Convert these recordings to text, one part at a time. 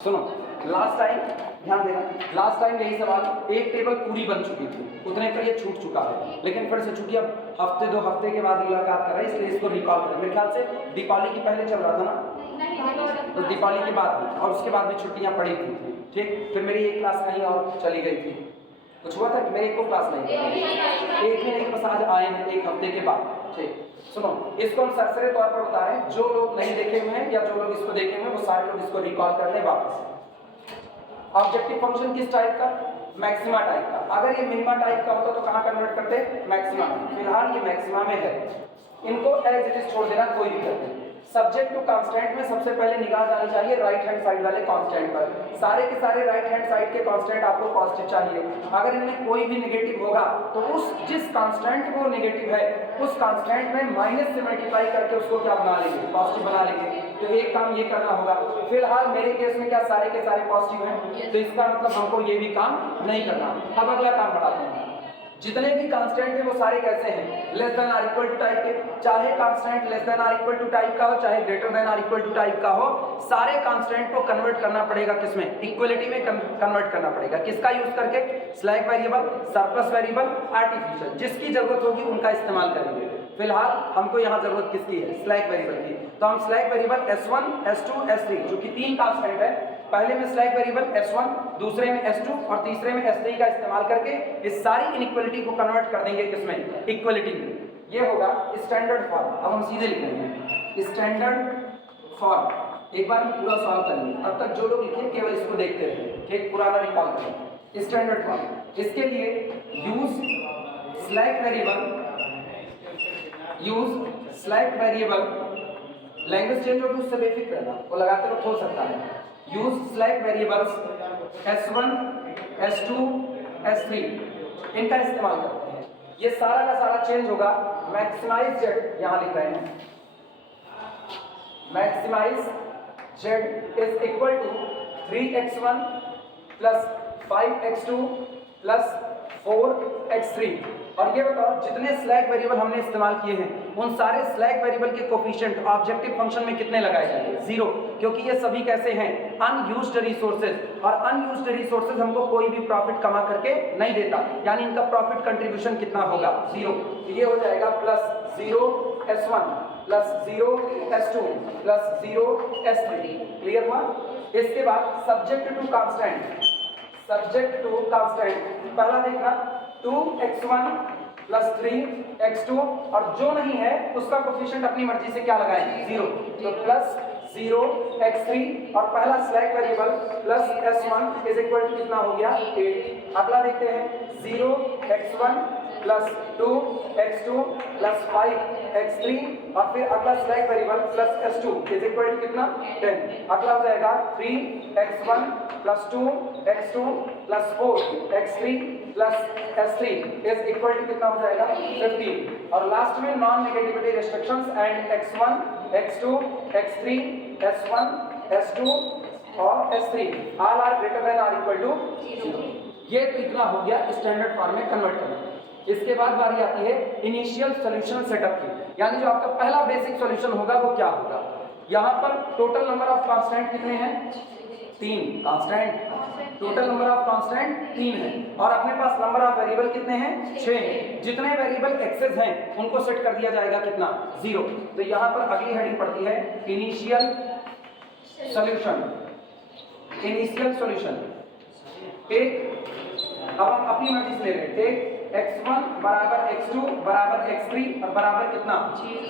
सुनो, last time ध्यान देना, लास्ट टाइम यही सवाल एक टेबल पूरी बन चुकी थी, उतने पर ये छूट चुका है, लेकिन फिर से छूटी। अब हफ्ते दो हफ्ते के बाद मुलाकात कर रहे हैं, इसलिए इसको रिकॉल करें। मेरे ख्याल से दीपावली की पहले चल रहा था ना, तो दीपावली के बाद भी और उसके बाद भी छुट्टियां पड़ी हुई थी। ठीक, फिर मेरी एक क्लास कहीं और चली गई थी। कुछ हुआ था कि मेरी को क्लास नहीं, एक ही नहीं, बस आज आए हैं एक हफ्ते के बाद। ठीक, सुनो, इसको हम सरसरी तौर पर बता रहे हैं। जो लोग नहीं देखे हुए हैं या जो लोग इसको देखे हुए हैं वो सारे लोग इसको रिकॉल कर लें वापस। ऑब्जेक्टिव फंक्शन किस टाइप का? मैक्सिमा टाइप का। अगर ये मिनिमा टाइप का होता तो कहाँ कन्वर्ट करते? मैक्सिमा। फिलहाल ये मैक्सिमा में है, इनको एज इट इज छोड़ देना, कोई भी करते। सब्जेक्ट टू कांस्टेंट में सबसे पहले निगाह जानी चाहिए राइट हैंड साइड वाले कांस्टेंट पर। सारे के सारे राइट हैंड साइड के कांस्टेंट आपको पॉजिटिव चाहिए। अगर इनमें कोई भी नेगेटिव होगा तो उस जिस कांस्टेंट वो नेगेटिव है उस कांस्टेंट में माइनस से मल्टीप्लाई करके उसको क्या बना लेंगे? पॉजिटिव बना लेंगे। तो एक काम ये करना होगा। फिलहाल मेरे केस में क्या सारे के सारे पॉजिटिव हैं, तो इसका मतलब हमको ये भी काम नहीं करना। अब अगला काम बढ़ाते हैं। जितने भी कांस्टेंट हैं वो सारे कैसे हैं? Less than or equal to type के। चाहे constant less than or equal to type का हो, चाहे greater than or equal to type का हो, सारे कांस्टेंट को कन्वर्ट करना पड़ेगा किसमें? इक्वलिटी में कन्वर्ट करना पड़ेगा। किसका यूज करके? Slack variable, surplus variable, artificial. जिसकी जरूरत होगी उनका इस्तेमाल करेंगे। फिलहाल हमको यहाँ जरूरत किसकी है? स्लैक वेरिएबल की। तो हम slack variable S1, S2, S3 जो कि तीन कांस्टेंट है, पहले में स्लैक वेरिएबल S1, दूसरे में S2 और तीसरे में S3 का इस्तेमाल करके इस सारी इनइक्वालिटी को कन्वर्ट कर देंगे किसमें? इक्वलिटी में। ये होगा स्टैंडर्ड फॉर्म। अब हम सीधे लिखेंगे स्टैंडर्ड फॉर्म। एक बार हम पूरा सॉल्व करेंगे, तब तक जो लोग लिखे केवल इसको देखते रहे। ठीक, पुराना रिकॉल करें। स्टैंडर्ड फॉर्म, इसके लिए use slack variable, use slack variable. Language change होगी उससे बेफिक्र रहना, वो लगाते वक्त हो सकता है। Use slack variables S1, S2, S3, इनका इस्तेमाल करते हैं। ये सारा का सारा चेंज होगा। मैक्सिमाइज जेड यहां लिख रहे हैं, maximize Z is equal to 3x1 plus 5x2 plus 4x3। और ये बताओ जितने स्लैक वेरिएबल हमने इस्तेमाल किए हैं उन सारे स्लैक वेरिएबल के कोफिशिएंट ऑब्जेक्टिव फंक्शन में कितने लगाए जाएंगे? 0, क्योंकि ये सभी कैसे हैं? Unused resources. और अनयूज्ड रिसोर्सेज हमको कोई भी प्रॉफिट कमा करके नहीं देता, यानी इनका प्रॉफिट कंट्रीब्यूशन कितना होगा? 0। तो ये हो जाएगा plus 0 S1 plus 0 S2 plus 0 S3। Clear हुआ? इसके बाद subject to constant, subject to constant पहला देखना 2x1 प्लस 3x2 और जो नहीं है उसका कोफिशिएंट अपनी मर्जी से क्या लगाएंगे? 0। तो प्लस 0x3 और पहला slack variable plus S1 is equal to कितना हो गया? 8। अगला देखते हैं 0x1 plus 2x2 plus 5x3 और फिर अगला slack variable plus S2 is equal to कितना? 10। अगला हो जाएगा 3x1 plus 2x2 plus 4x3 plus S3 is equal to कितना हो जाएगा? 15। और लास्ट में non negativity restrictions and x1, x2, x3, S1, S2 और S3 all are greater than or equal to 0। ये तो इतना हो गया स्टैंडर्ड फॉर्म में कन्वर्ट करना। इसके बाद बारी आती है इनिशियल सॉल्यूशन सेटअप की, यानी जो आपका पहला बेसिक सॉल्यूशन होगा वो क्या होगा? यहाँ पर टोटल नंबर ऑफ कांस्टेंट कितने हैं? 3 constant. Total number of constant 3 है और अपने पास नंबर ऑफ वेरिएबल कितने हैं? 6 हैं। जितने वेरिएबल एक्सेस हैं उनको सेट कर दिया जाएगा कितना? 0। तो यहाँ पर अगली हेडिंग पड़ती है इनिशियल सॉल्यूशन। इनिशियल सॉल्यूशन एक, अब हम अपनी मर्जी से ले रहे हैं। टेक x1 बराबर x2 बराबर x3 और बराबर कितना?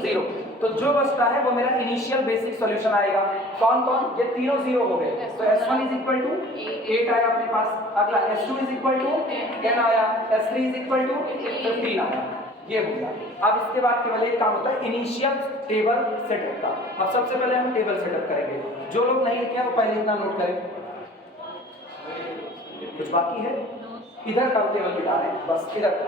0। तो जो बचता है वो मेरा इनिशियल बेसिक सॉल्यूशन आएगा। कौन कौन? ये तीनों 0 हो गए, तो S1 इज इक्वल टू 8 आया अपने पास। अगला S2 इज इक्वल टू 10 आया, S3 इज इक्वल टू 15 आया। ये हो गया। अब इसके बाद केवल एक काम होता है इनिशियल टेबल सेटअप का। अब सबसे पहले हम टेबल सेटअप करेंगे। जो लोग नहीं लिखे हैं वो पहले इतना नोट करें। कुछ बाकी है? इधर का टेबल बिठा रहे हैं, बस इधर का।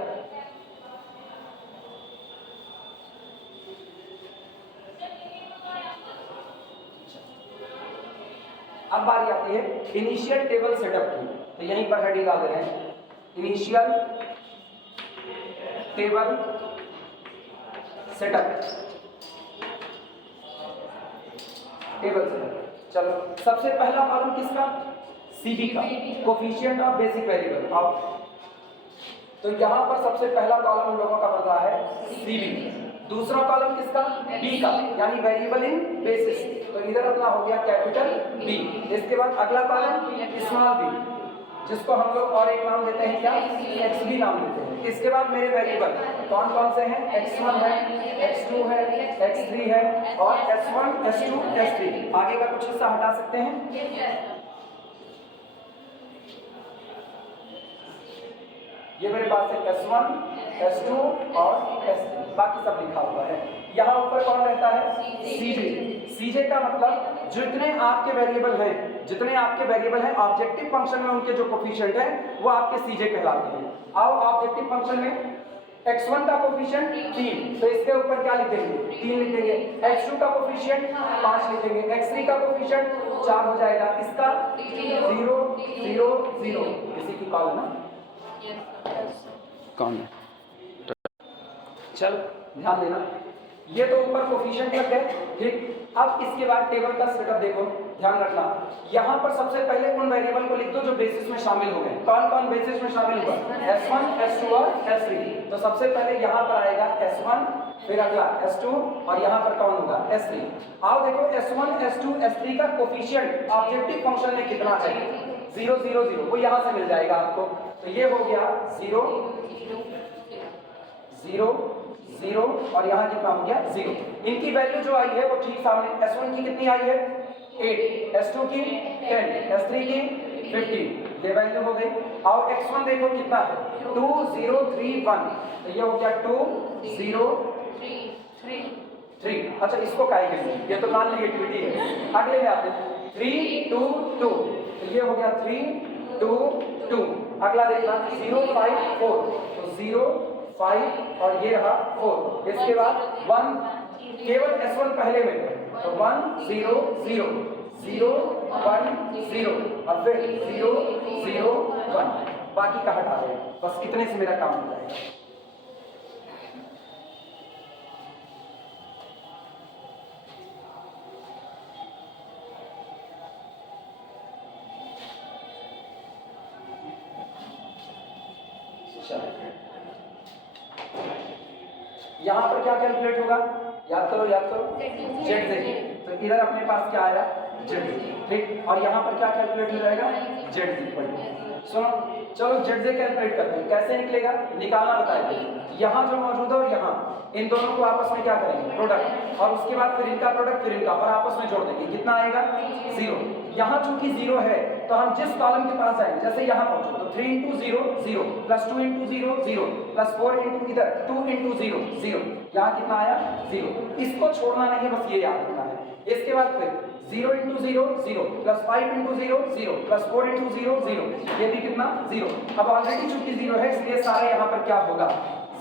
अब बारी आती है इनिशियल टेबल सेटअप की, तो यहीं पर हेडिंग डाल दे रहे हैं initial table setup. Table setup चलो सबसे पहला कॉलम किसका, सीबी का, कोफिशिएंट ऑफ बेसिक वेरिएबल। आओ तो यहाँ पर सबसे पहला कॉलम हम लोगों का बन रहा है सीबी। दूसरा कॉलम किसका, बी का, यानी वेरिएबल इन बेसिस, तो इधर अपना हो गया कैपिटल बी। इसके बाद अगला कॉलम स्मॉल बी, जिसको हम लोग और एक नाम देते हैं क्या, एक्स बी नाम देते हैं। इसके बाद मेरे वेरिएबल कौन कौन से हैं, x1 है, x2 है, x3 है और s1 s2 s3। आगे का कुछ हिस्सा हटा सकते हैं। ये मेरे पास है s1 s2 और s3, बाकी सब लिखा हुआ है। यहाँ ऊपर कौन रहता है, सीजे। सीजे का मतलब जितने आपके वेरिएबल हैं, जितने आपके वेरिएबल हैं ऑब्जेक्टिव फंक्शन में उनके जो कोफिशिएंट है वो आपके सीजे कहलाते हैं। आओ ऑब्जेक्टिव फंक्शन में x1 का कोफिशिएंट 3, तो इसके ऊपर क्या लिखेंगे, 3 लिखेंगे। x2 का कोफिशिएंट 5 लिखेंगे। x3 का कोफिशिएंट 4 हो जाएगा। इसका 0 0 0। किसी की कॉल है ना, कौन है, चल ध्यान देना। ये तो ऊपर कोफिशिएंट लग गए, ठीक। अब इसके बाद टेबल का सेटअप देखो, ध्यान रखना। यहाँ पर सबसे पहले उन वेरिएबल को लिख दो जो बेसिस में शामिल हो गए। कौन कौन बेसिस में शामिल हुआ, s1 s2 और s3। तो सबसे पहले यहाँ पर आएगा s1, फिर अगला s2 और यहाँ पर कौन होगा, s3। आओ देखो s1 s2 s3 का कोफिशिएंट ऑब्जेक्टिव फंक्शन में कितना है, 0 0 0, वो यहाँ से मिल जाएगा आपको। तो ये हो गया 0 0 0 और यहाँ कितना हो गया 0। इनकी वैल्यू जो आई है वो ठीक सामने, s1 की कितनी आई है 8, s2 की 10, s3 की 15, ये वैल्यू हो गई। और x1 देखो कितना है 2 0 3 1, तो ये हो गया 2 0 3। अच्छा इसको काहे करेंगे, ये तो नॉन नेगेटिविटी है। अगले में आते हैं 3 2 2, तो ये हो गया 3 2 2। अगला देखना 0 5 4, तो 0 5 और ये रहा 4। इसके बाद 1, केवल s1 पहले में है, तो 1 0 0 0 1 0 और फिर 0 0 1, बाकी का हटा दें। बस इतने से मेरा काम हो जाएगा। यहाँ पर क्या कैलकुलेट होगा, याद करो z। तो इधर अपने पास क्या आया z, ठीक। और यहाँ पर क्या कैलकुलेट हो जाएगा z। सुनो चलो z कैलकुलेट करते हैं। कैसे निकलेगा, निकालना बताएगा। यहाँ जो मौजूद है और यहाँ, इन दोनों को आपस में क्या करेंगे, प्रोडक्ट, और उसके बाद फिर इनका प्रोडक्ट, फिर इनका, और आपस में जोड़ देंगे। कितना आएगा 0। यहाँ चूंकि 0 है तो हम जिस कॉलम के पास आएंगे, जैसे यहाँ पहुंचो तो 3 into 0 0 plus 2 into 0 0 plus 4 into इधर 2 into 0 0, यहाँ कितना आया 0। इसको छोड़ना नहीं है, बस ये याद रखना है। इसके बाद फिर 0 into 0 0 plus 5 into 0 0 plus 4 into 0 0, ये भी कितना 0। अब ऑलरेडी चूंकि 0 है इसलिए सारे यहाँ पर क्या होगा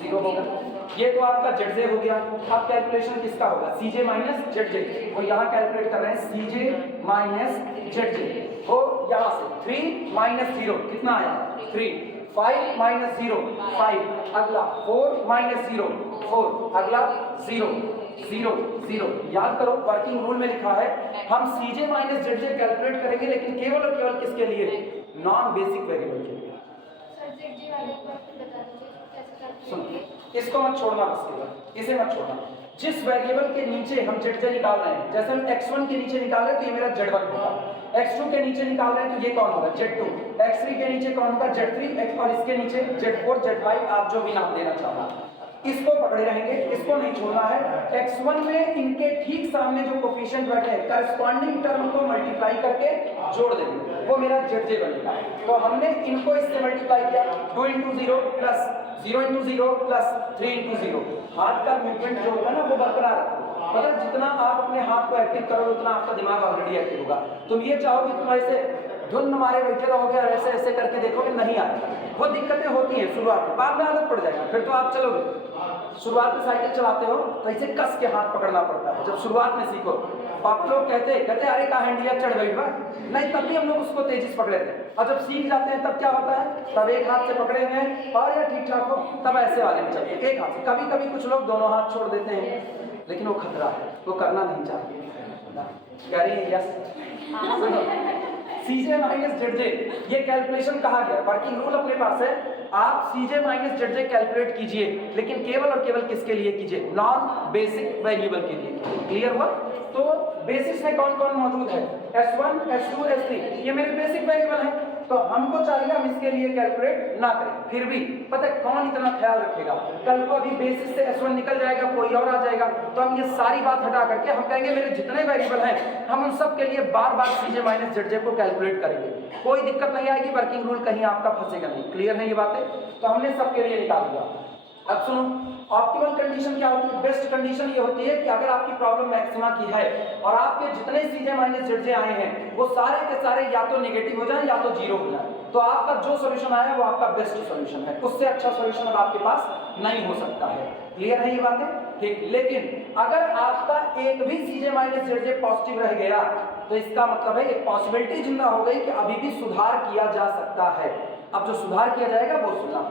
0 होगा। ये तो आपका zj हो गया। अब कैलकुलेशन किसका होगा, cj माइनस zj। वो यहाँ कैलकुलेट कर रहे हैं cj माइनस zj। वो यहाँ से 3 माइनस 0 कितना आया 3, 5 माइनस 0 5, अगला 4 माइनस 0 4, अगला 0 0 0। याद करो वर्किंग रूल में लिखा है हम cj माइनस zj कैलकुलेट करेंगे, लेकिन केवल और केवल किसके लिए, नॉन बेसिक वेरिएबल के लिए। इसको मत छोड़ना, बस केवल इसे मत छोड़ना। जिस वेरिएबल के नीचे हम z निकाल रहे हैं, जैसे हम x1 के नीचे निकाल रहे हैं तो ये मेरा z1 होगा, x2 के नीचे निकाल रहे हैं तो ये कौन होगा z2, x3 के नीचे कौन होगा z3, और इसके नीचे z4 z5, आप जो भी नाम देना चाहो, इसको पकड़े रहेंगे, इसको नहीं छोड़ना है। x1 में इनके ठीक सामने जो कोफिशिएंट बैठे हैं करस्पॉन्डिंग टर्म को मल्टीप्लाई करके जोड़ देंगे, वो मेरा zj बनेगा। तो हमने इनको इससे मल्टीप्लाई किया, 2 into 0 plus 0 into 0 plus 3 into 0। हाथ का मूवमेंट जो होगा ना वो बरकरार रखो, मतलब जितना आप अपने हाथ को एक्टिव करोगे उतना आपका दिमाग ऑलरेडी एक्टिव होगा। तुम ये चाहोगे तुम ऐसे धुन मारे बैठे रहोगे और ऐसे ऐसे करके देखोगे, नहीं आएगा। वो दिक्कतें होती हैं शुरुआत में, बाद में आदत पड़ जाएगा, फिर तो आप चलोगे। शुरुआत में साइकिल चलाते हो तो इसे कस के हाथ पकड़ना पड़ता है, जब शुरुआत में सीखो। पापा लोग कहते अरे कहाँ हैंडलियर चढ़ गई बा, नहीं तब भी हम लोग उसको तेजी से पकड़े थे। और जब सीख जाते हैं तब क्या होता है, तब एक हाथ से पकड़े हुए और या ठीक ठाक हो तब ऐसे वाले में चलते एक हाथ से। कभी कभी कुछ लोग दोनों हाथ छोड़ देते हैं, लेकिन वो खतरा है, वो करना नहीं चाहिए। कह रही है यस। सीजे माइनस जेडजे ये कैलकुलेशन कहा गया, वर्किंग रूल अपने पास है, आप सीजे माइनस जेडजे कैलकुलेट कीजिए, लेकिन केवल और केवल किसके लिए कीजिए, नॉन बेसिक वेरिएबल के लिए। क्लियर हुआ? तो बेसिस में कौन कौन मौजूद है, S1, S2, S3, ये मेरे बेसिक वेरिएबल हैं, तो हमको चाहिए हम इसके लिए कैलकुलेट ना करें। फिर भी पता है कौन इतना ख्याल रखेगा, कल को अभी बेसिस से S1 निकल जाएगा, कोई और आ जाएगा, तो हम ये सारी बात हटा करके हम कहेंगे मेरे जितने वेरिएबल हैं हम उन सब के लिए बार बार सीजे माइनस जेडजे को कैलकुलेट करेंगे, कोई दिक्कत नहीं आएगी, वर्किंग रूल कहीं आपका फंसेगा नहीं। क्लियर है ये बातें? तो हमने सबके लिए निकाल दिया। अब सुनो, ऑप्टिमल कंडीशन क्या होती है, बेस्ट कंडीशन ये होती है कि अगर आपकी प्रॉब्लम मैक्सिमा की है और आपके जितने सीजे माइनस जेडजे आए हैं वो सारे के सारे या तो नेगेटिव हो जाए या तो जीरो हो जाए, तो आपका जो सॉल्यूशन आया है वो आपका बेस्ट सॉल्यूशन है, उससे अच्छा सॉल्यूशन अब आपके पास नहीं हो सकता है। क्लियर है ये बातें? ठीक। लेकिन अगर आपका एक भी सीजे माइनस जेडजे पॉजिटिव रह गया तो इसका मतलब है एक पॉसिबिलिटी जिंदा हो गई कि अभी भी सुधार किया जा सकता है। अब जो सुधार किया जाएगा वो सुना,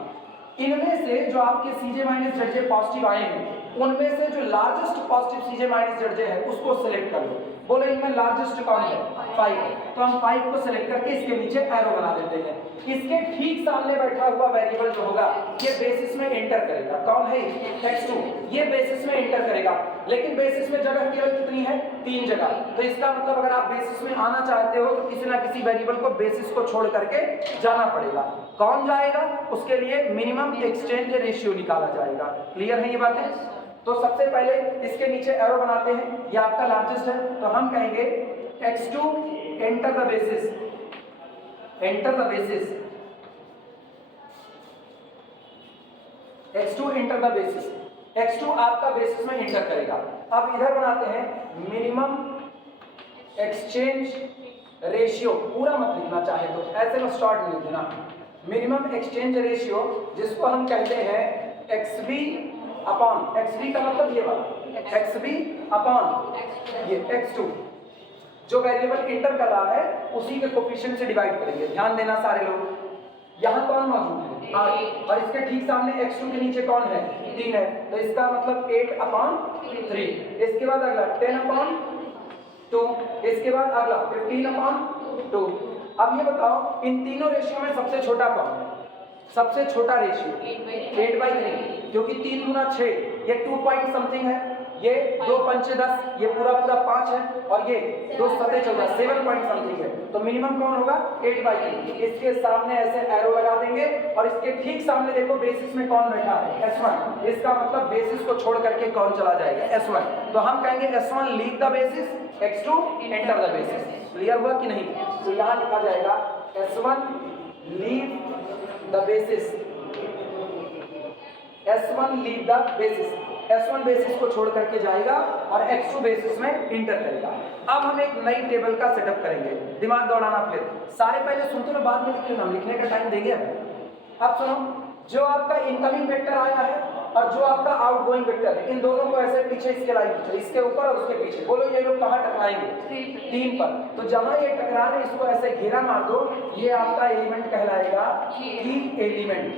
इनमें से जो आपके सीजे माइनस जेडजे पॉजिटिव आए हैं उनमें से जो लार्जेस्ट पॉजिटिव सीजे माइनस जेडजे है उसको सिलेक्ट कर लो। बोलो इनमें लार्जेस्ट कौन है, 5, तो हम 5 को सिलेक्ट करके इसके नीचे एरो बना देते हैं। इसके ठीक सामने बैठा हुआ वेरिएबल जो होगा ये बेसिस में एंटर करेगा, कौन है, x2, ये बेसिस में एंटर करेगा, लेकिन बेसिस में जगह केवल कितनी है, 3 जगह, तो इसका मतलब अगर आप बेसिस में आना चाहते हो तो किसी ना किसी वेरिएबल को बेसिस को छोड़ करके जाना पड़ेगा। कौन जाएगा, उसके लिए मिनिमम एक्सचेंज रेशियो निकाला जाएगा। क्लियर है ये बातें? तो सबसे पहले इसके नीचे एरो बनाते हैं, ये आपका लार्जेस्ट है, तो हम कहेंगे x2 enter the basis, enter the basis, x2 enter the basis, x2 आपका बेसिस में एंटर करेगा। अब इधर बनाते हैं मिनिमम एक्सचेंज रेशियो, पूरा मत लिखना चाहे तो, ऐसे में शॉर्ट में लिख देना, मिनिमम एक्सचेंज रेशियो जिसको हम कहते हैं XB अपॉन, XB का मतलब ये वाला, XB अपॉन ये x2, जो वेरिएबल इंटर कर रहा है उसी के कोफिशिएंट से डिवाइड करेंगे। ध्यान देना सारे लोग, यहाँ कौन मौजूद है, 8, और इसके ठीक सामने x2 के नीचे कौन है, 3 है, तो इसका मतलब 8 अपॉन 3, इसके बाद अगला 10 अपॉन 2, इसके बाद अगला 15 अपॉन 2। अब ये बताओ इन तीनों रेशियो में सबसे छोटा कौन है, सबसे छोटा रेशियो 8/3, क्योंकि 3 गुना 6 ये 2 पॉइंट समथिंग है, ये 2 पंचे 10, ये पूरा पूरा 5 है, और ये 2 सते 14, 7 पॉइंट समथिंग है, तो मिनिमम कौन होगा 8/3। इसके सामने ऐसे एरो लगा देंगे और इसके ठीक सामने देखो बेसिस में कौन बैठा है, S1, इसका मतलब बेसिस को छोड़ करके कौन चला जाएगा, S1, तो हम कहेंगे S1 leave the basis, x2 enter the basis. Clear हुआ कि नहीं? तो यहाँ लिखा जाएगा S1 leave the basis, S1 leave the basis, S1 basis को छोड़ करके जाएगा और x2 बेसिस में इंटर करेगा। अब हम एक नई टेबल का सेटअप करेंगे, दिमाग दौड़ाना, फिर सारे पहले सुनते हो बाद में लिख लेना, लिखने का टाइम देंगे। अब सुनो, जो आपका इनकमिंग वेक्टर आया है और जो आपका आउटगोइंग वेक्टर है, इन दोनों को ऐसे पीछे इसके लाइन खींचो, इसके ऊपर और उसके पीछे, बोलो ये लोग कहाँ टकराएंगे, 3 पर, तो जहां ये टकरा रहे इसको ऐसे घेरा मार दो, ये आपका एलिमेंट कहलाएगा की एलिमेंट,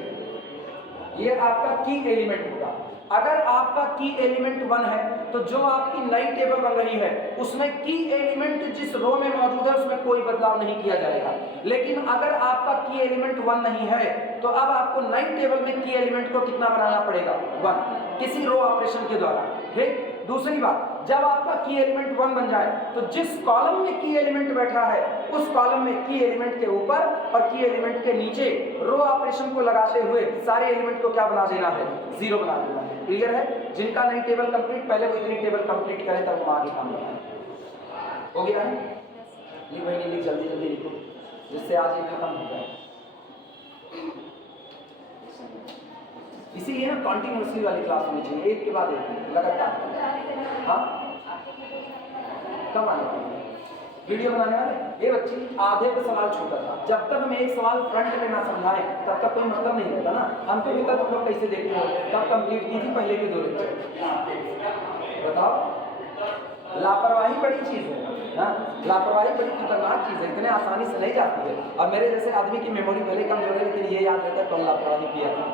ये आपका की एलिमेंट होगा। अगर आपका की एलिमेंट 1 है तो जो आपकी नई टेबल बन रही है उसमें की एलिमेंट जिस रो में मौजूद है उसमें कोई बदलाव नहीं किया जाएगा। लेकिन अगर आपका की एलिमेंट 1 नहीं है तो अब आपको नई टेबल में की एलिमेंट को कितना बनाना पड़ेगा, 1, किसी रो ऑपरेशन के द्वारा। ठीक। दूसरी बात, जब आपका की एलिमेंट 1 बन जाए तो जिस कॉलम में की एलिमेंट बैठा है उस कॉलम में की एलिमेंट के ऊपर और की एलिमेंट के नीचे रो ऑपरेशन को लगाते हुए सारे एलिमेंट को क्या बना देना है, 0 बना देना है। क्लियर है? जिनका नई टेबल कंप्लीट, पहले वो इतनी टेबल कंप्लीट करें तब हम आगे काम करें। हो गया है? लिख भाई, लिख जल्दी जल्दी लिखो जिससे आज ये खत्म हो जाए। इसीलिए ना कॉन्टिन्यूसली वाली क्लास होनी चाहिए, एक के बाद एक लगातार। हाँ, कब आने वाले वीडियो बनाने वाले? ये बच्ची आधे पे सवाल छूटा था, जब तक हम एक सवाल फ्रंट में ना समझाएं तब तक कोई मतलब नहीं रहता ना। हमको भी तक तुम लोग कैसे देखते हो, तब कंप्लीट की थी पहले के 2 लेक्चर। बताओ, लापरवाही बड़ी चीज़ है ना, लापरवाही बड़ी खतरनाक चीज़ है, इतने आसानी से नहीं जाती है। और मेरे जैसे आदमी की मेमोरी पहले कमजोर है लेकिन ये याद रहता है कौन लापरवाही किया था।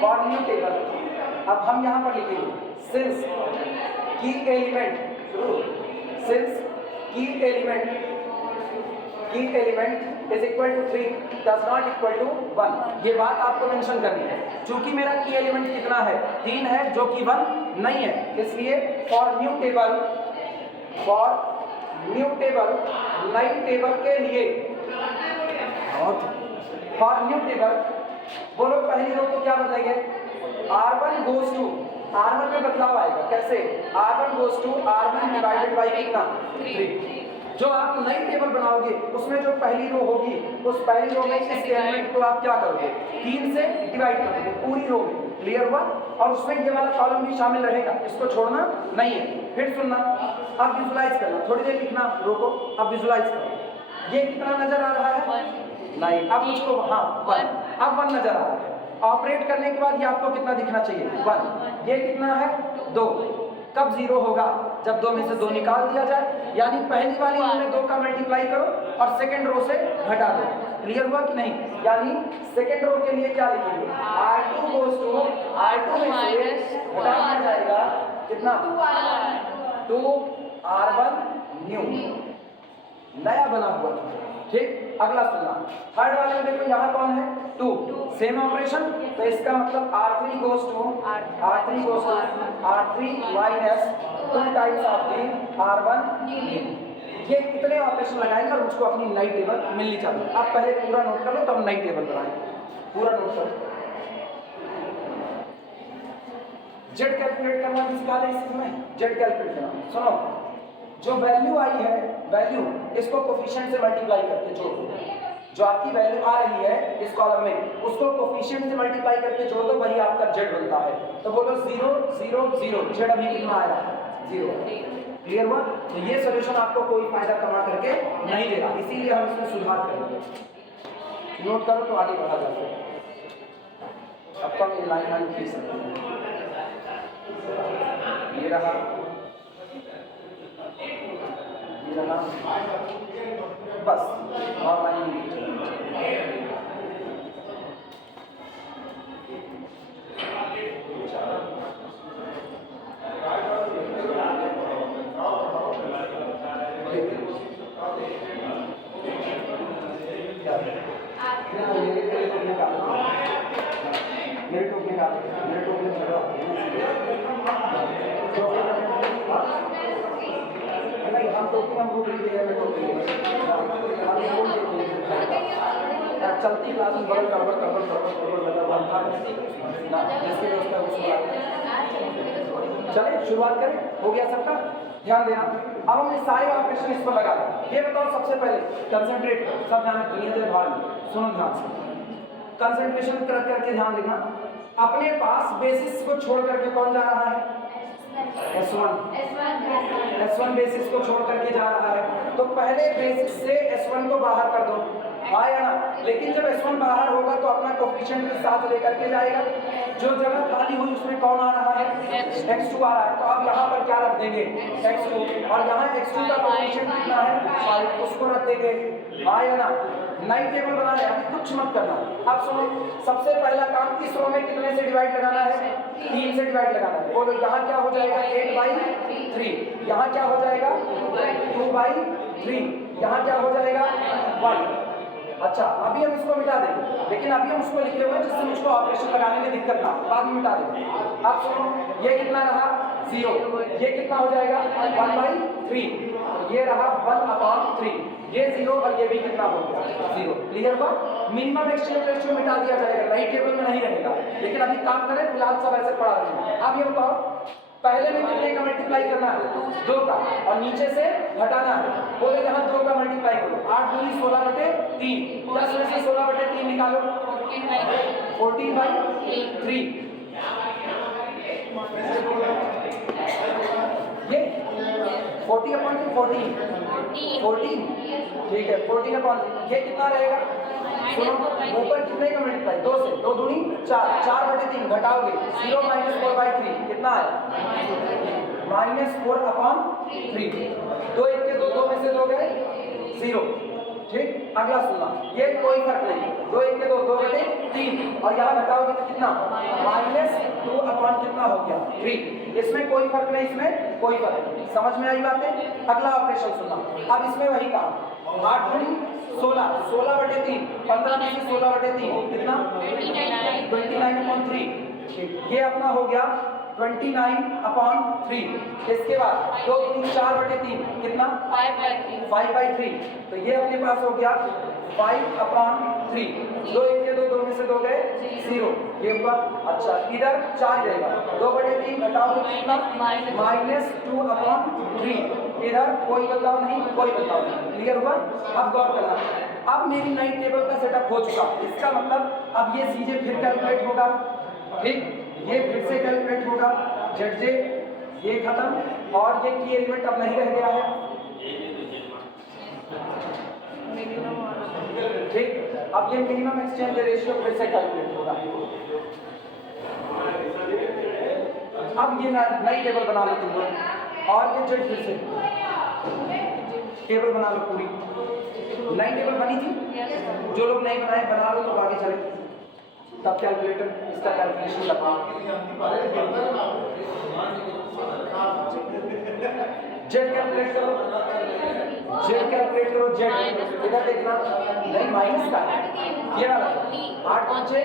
फॉर न्यू टेबल, अब हम यहाँ पर लिखेंगे since key element, since key element is equal to 3 does not equal to 1। ये बात आपको मेंशन करनी है। चूंकि मेरा की एलिमेंट कितना है, 3 है, जो कि 1 नहीं है, इसलिए फॉर न्यू टेबल नई टेबल के लिए फॉर न्यू टेबल बोलो पहली रो को क्या बदलेंगे, R1 goes to R1 में बदलाव आएगा। कैसे, R1 goes to R1 divided by कितना 3। जो आप नई टेबल बनाओगे उसमें जो पहली रो होगी उस पहली रो में इस एलिमेंट को आप क्या करोगे, 3 से डिवाइड करोगे पूरी रो में। क्लियर हुआ? और उसमें ये वाला कॉलम भी शामिल रहेगा, इसको छोड़ना नहीं है। फिर सुनना, अब विजुलाइज करना, थोड़ी देर लिखना, रोको, अब विजुलाइज करो। ये कितना नजर आ रहा है, नहीं, अब मुझको हाँ 1, अब 1 नजर आ रहा है। ऑपरेट करने के बाद ये आपको कितना दिखना चाहिए, 1। ये कितना है, 2। कब 0 होगा, जब 2 में से 2 निकाल दिया जाए, यानी पहली वाली रो में 2 का मल्टीप्लाई करो और सेकंड रो से घटा दो। क्लियर हुआ कि नहीं? यानी सेकंड रो के लिए क्या लिखेंगे, R2 goes to R2 में से घटा दिया जाएगा कितना, 2R1 न्यू, नया बना हुआ था। ठीक, अगला सुनना, थर्ड वाले में देखो यहाँ कौन है, 2, सेम ऑपरेशन, तो इसका मतलब R3 goes to R3 minus 2 times of the R1 new. ये कितने ऑपरेशन लगाएंगे और मुझको अपनी नई टेबल मिलनी चाहिए। आप पहले पूरा नोट कर लो, तब नई टेबल बनाएंगे। पूरा नोट करो, जेड कैलकुलेट करना भी सिखा दें इसमें, जेड कैलकुलेट करना। सुनो, जो वैल्यू आई है, वैल्यू इसको कोफिशिएंट से मल्टीप्लाई करके जोड़ दो। जो आपकी वैल्यू आ रही है इस कॉलम में, उसको कोफिशिएंट से मल्टीप्लाई करके जोड़ दो, वही आपका जेड बनता है। तो बोलो 0 0 0, जेड अभी कितना आया, 0। क्लियर हुआ? तो ये सॉल्यूशन आपको कोई फायदा कमा करके नहीं देगा, इसीलिए हम इसमें सुधार करेंगे। नोट करो तो आगे बढ़ा जाते हैं। अब तक ये लाइन लिख सकते हैं, ये रहा, बस, और लाइन मेरे टोकने का नहीं, हम टोकने हम रूट लिखे हैं, चलती क्लास में बगल गड़बड़ चले शुरुआत करें। हो गया सबका, ध्यान देना। अब हमने सारे ऑपरेशन इस पर लगा दिए। ये बताओ सबसे पहले कंसंट्रेट करो, सब ध्यान दुनिया के भाग में सुनो ध्यान से, कंसंट्रेशन करके ध्यान देना। अपने पास बेसिस को छोड़ करके कौन जा रहा है, S1 बेसिस को छोड़ करके जा रहा है, तो पहले बेसिस से S1 को बाहर कर दो, आया ना। लेकिन जब S1 बाहर होगा तो अपना कोफिशिएंट के साथ लेकर के जाएगा। जो जगह खाली हुई उसमें कौन आ रहा है, x2 आ रहा है, तो अब यहाँ पर क्या रख देंगे, x2, और यहाँ x2 का कोफिशिएंट कितना है, 5, उसको रख देंगे, आया ना। नई टेबल बनाना है, अभी कुछ मत करना। अब सुनो, सबसे पहला काम इस रो में कितने से डिवाइड लगाना है, 3 से डिवाइड लगाना है। बोलो यहाँ क्या हो जाएगा, 8/3, यहाँ क्या हो जाएगा 2/3, यहाँ क्या हो जाएगा 1। अच्छा, अभी हम इसको मिटा देंगे, लेकिन अभी हम उसको लिखे हुए जिससे मुझको ऑपरेशन लगाने में दिक्कत ना, बाद में मिटा देंगे। अब सुनो, ये कितना रहा 0, ये कितना हो जाएगा 1/3, ये रहा 1/3, ये 0 और ये भी कितना हो गया 0। क्लियर हुआ? मिनिमम एक्सचेंज रेशियो मिटा दिया जाएगा, नई टेबल में नहीं रहेगा। लेकिन अभी काम करें, फिलहाल सब ऐसे पड़ा रहेगा। अब ये बताओ पहले में कितने का मल्टीप्लाई करना है, 2 का, और नीचे से घटाना है। बोले यहाँ 2 का मल्टीप्लाई करो, 8 दूनी 16/3, 10 में से 16/3 निकालो, 14/3, ये 40/14, 14, ठीक है, 14/3, ये कितना रहेगा, सुनो ऊपर कितने का मल्टीप्लाई, 2 से, 2 दूनी 4, 4/3 घटाओगे, 0 - 4/3 कितना है, -4/3, 2 1 के 2, 2 में से 2 गए 0, ठीक, अगला सुनना, ये कोई फर्क नहीं, 2 1 के 2, 2 बटे 3 और यहाँ घटाओगे तो कितना -2 अपॉन कितना हो गया 3। इसमें कोई फर्क नहीं, इसमें कोई फर्क नहीं। समझ में आई बातें? अगला ऑपरेशन सुनना। अब इसमें वही काम, 8 दूनी 16, 16 बटे 3, 15 में से 16 बटे 3 कितना 29/3। ये अपना हो गया 29/3। इसके बाद 2 दूनी 4 बटे 3 कितना 5/3। तो ये अपने पास हो गया 5/3। 2 1 के 2, 2 में से 2 गए 0, ये हुआ। अच्छा, इधर 4 रहेगा, 2 बटे 3 घटाओ कितना -2/3। इधर कोई बदलाव नहीं, कोई बदलाव नहीं। क्लियर हुआ? अब गौर करना, अब मेरी नई टेबल का सेटअप हो चुका। इसका मतलब अब ये सीजे फिर कैलकुलेट होगा, ठीक, ये फिर से कैलकुलेट होगा, जेड जे ये खत्म, और ये की एलिमेंट अब नहीं रह गया है, ठीक। अब ये मिनिमम एक्सचेंज रेशियो फिर से कैलकुलेट होगा। अब ये नई टेबल बना लो तुम लोग, और ये जेड फिर से टेबल बना लो पूरी। नई टेबल बनी थी, जो लोग नहीं बनाए बना लो तो आगे चले, तब कैलकुलेटर इसका कैलकुलेशन लगा। जेड कैलकुलेट करो, जेड कैलकुलेट करो, जेड इधर देखना, नहीं माइनस का ये वाला 8 5 6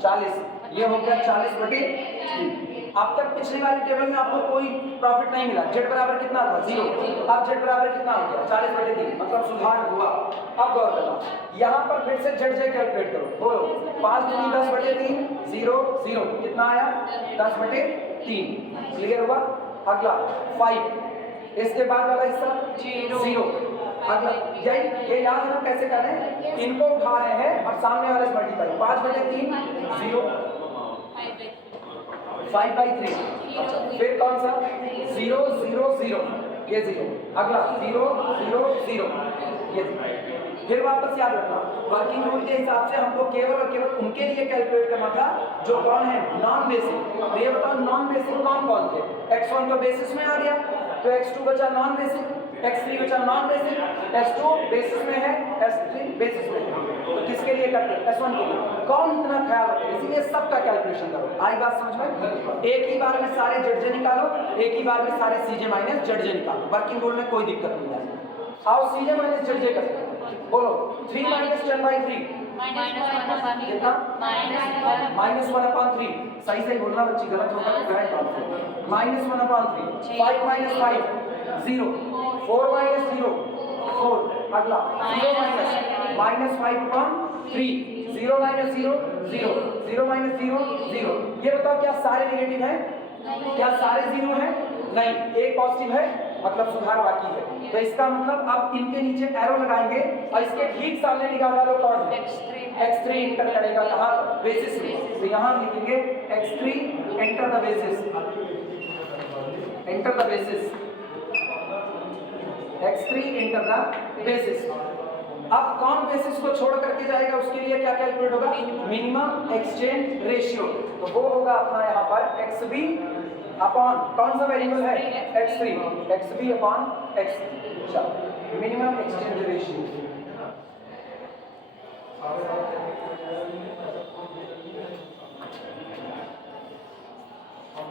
40, ये हो गया 40/3। अब तक पिछली वाली टेबल में आपको कोई प्रॉफिट नहीं मिला, जेड बराबर कितना था 0, अब जेड बराबर कितना हो गया 40/3, मतलब सुधार हुआ। अब गौर करना, यहाँ पर फिर से जेड जे कैलकुलेट करो, बोलो 5 दूनी 10/3 0 0 कितना आया 10/3। क्लियर हुआ? अगला 5, इसके बाद वाला हिस्सा 0। अगला यही, ये याद है कैसे कर रहे हैं, इनको उठा रहे हैं और सामने वाले से मल्टीप्लाई, 5/3 0 5/3। अच्छा, फिर कौन सा 0 0 0, ये 0, अगला 0 0 0, ये 0। फिर वापस याद रखना, वर्किंग रूल के हिसाब से हमको केवल और केवल उनके लिए कैलकुलेट करना था जो कौन है नॉन बेसिक। तो ये बताओ नॉन बेसिक कौन कौन थे? x1 तो बेसिस में आ गया, तो x2 बचा नॉन बेसिक, x3 बचा नॉन बेसिक, x2 बेसिस में है, x3 बेसिस में है। तो किसके लिए करते हैं? s1 के लिए। कौन इतना ख्याल रखे? इसीलिए सबका कैलकुलेशन करो। आई बात समझ में? एक ही बार में सारे जेड जे निकालो, एक ही बार में सारे सीजे माइनस जेड जे निकालो, वर्किंग रूल में कोई दिक्कत नहीं है। आओ सीजे माइनस जेड जे करते हैं, बोलो 3 - 10/3 कितना -1/3। सही सही बोलना बच्ची, गलत होगा तो करेक्ट आंसर। -1/3, 5 - 5 0, 4 - 0 4, अगला 0 - -5/3 0 - 0 0 0 - 0 0। ये बताओ क्या सारे नेगेटिव हैं? क्या सारे 0 हैं? नहीं, एक पॉजिटिव है, मतलब सुधार बाकी है। तो इसका मतलब अब इनके नीचे एरो लगाएंगे और इसके ठीक सामने निकाल डालो कौन है x3 एंटर करेगा कहाँ? बेसिस में। तो यहाँ लिखेंगे x3 enter the basis, enter the basis, x3 enter the basis. अब कौन बेसिस को छोड़ करके जाएगा, उसके लिए क्या कैलकुलेट होगा? Minimum exchange ratio. तो वो होगा अपना यहाँ पर xb अपॉन कौन सा वेरिएबल है? x3, xb upon x3। चलो मिनिमम एक्सचेंज रेशियो,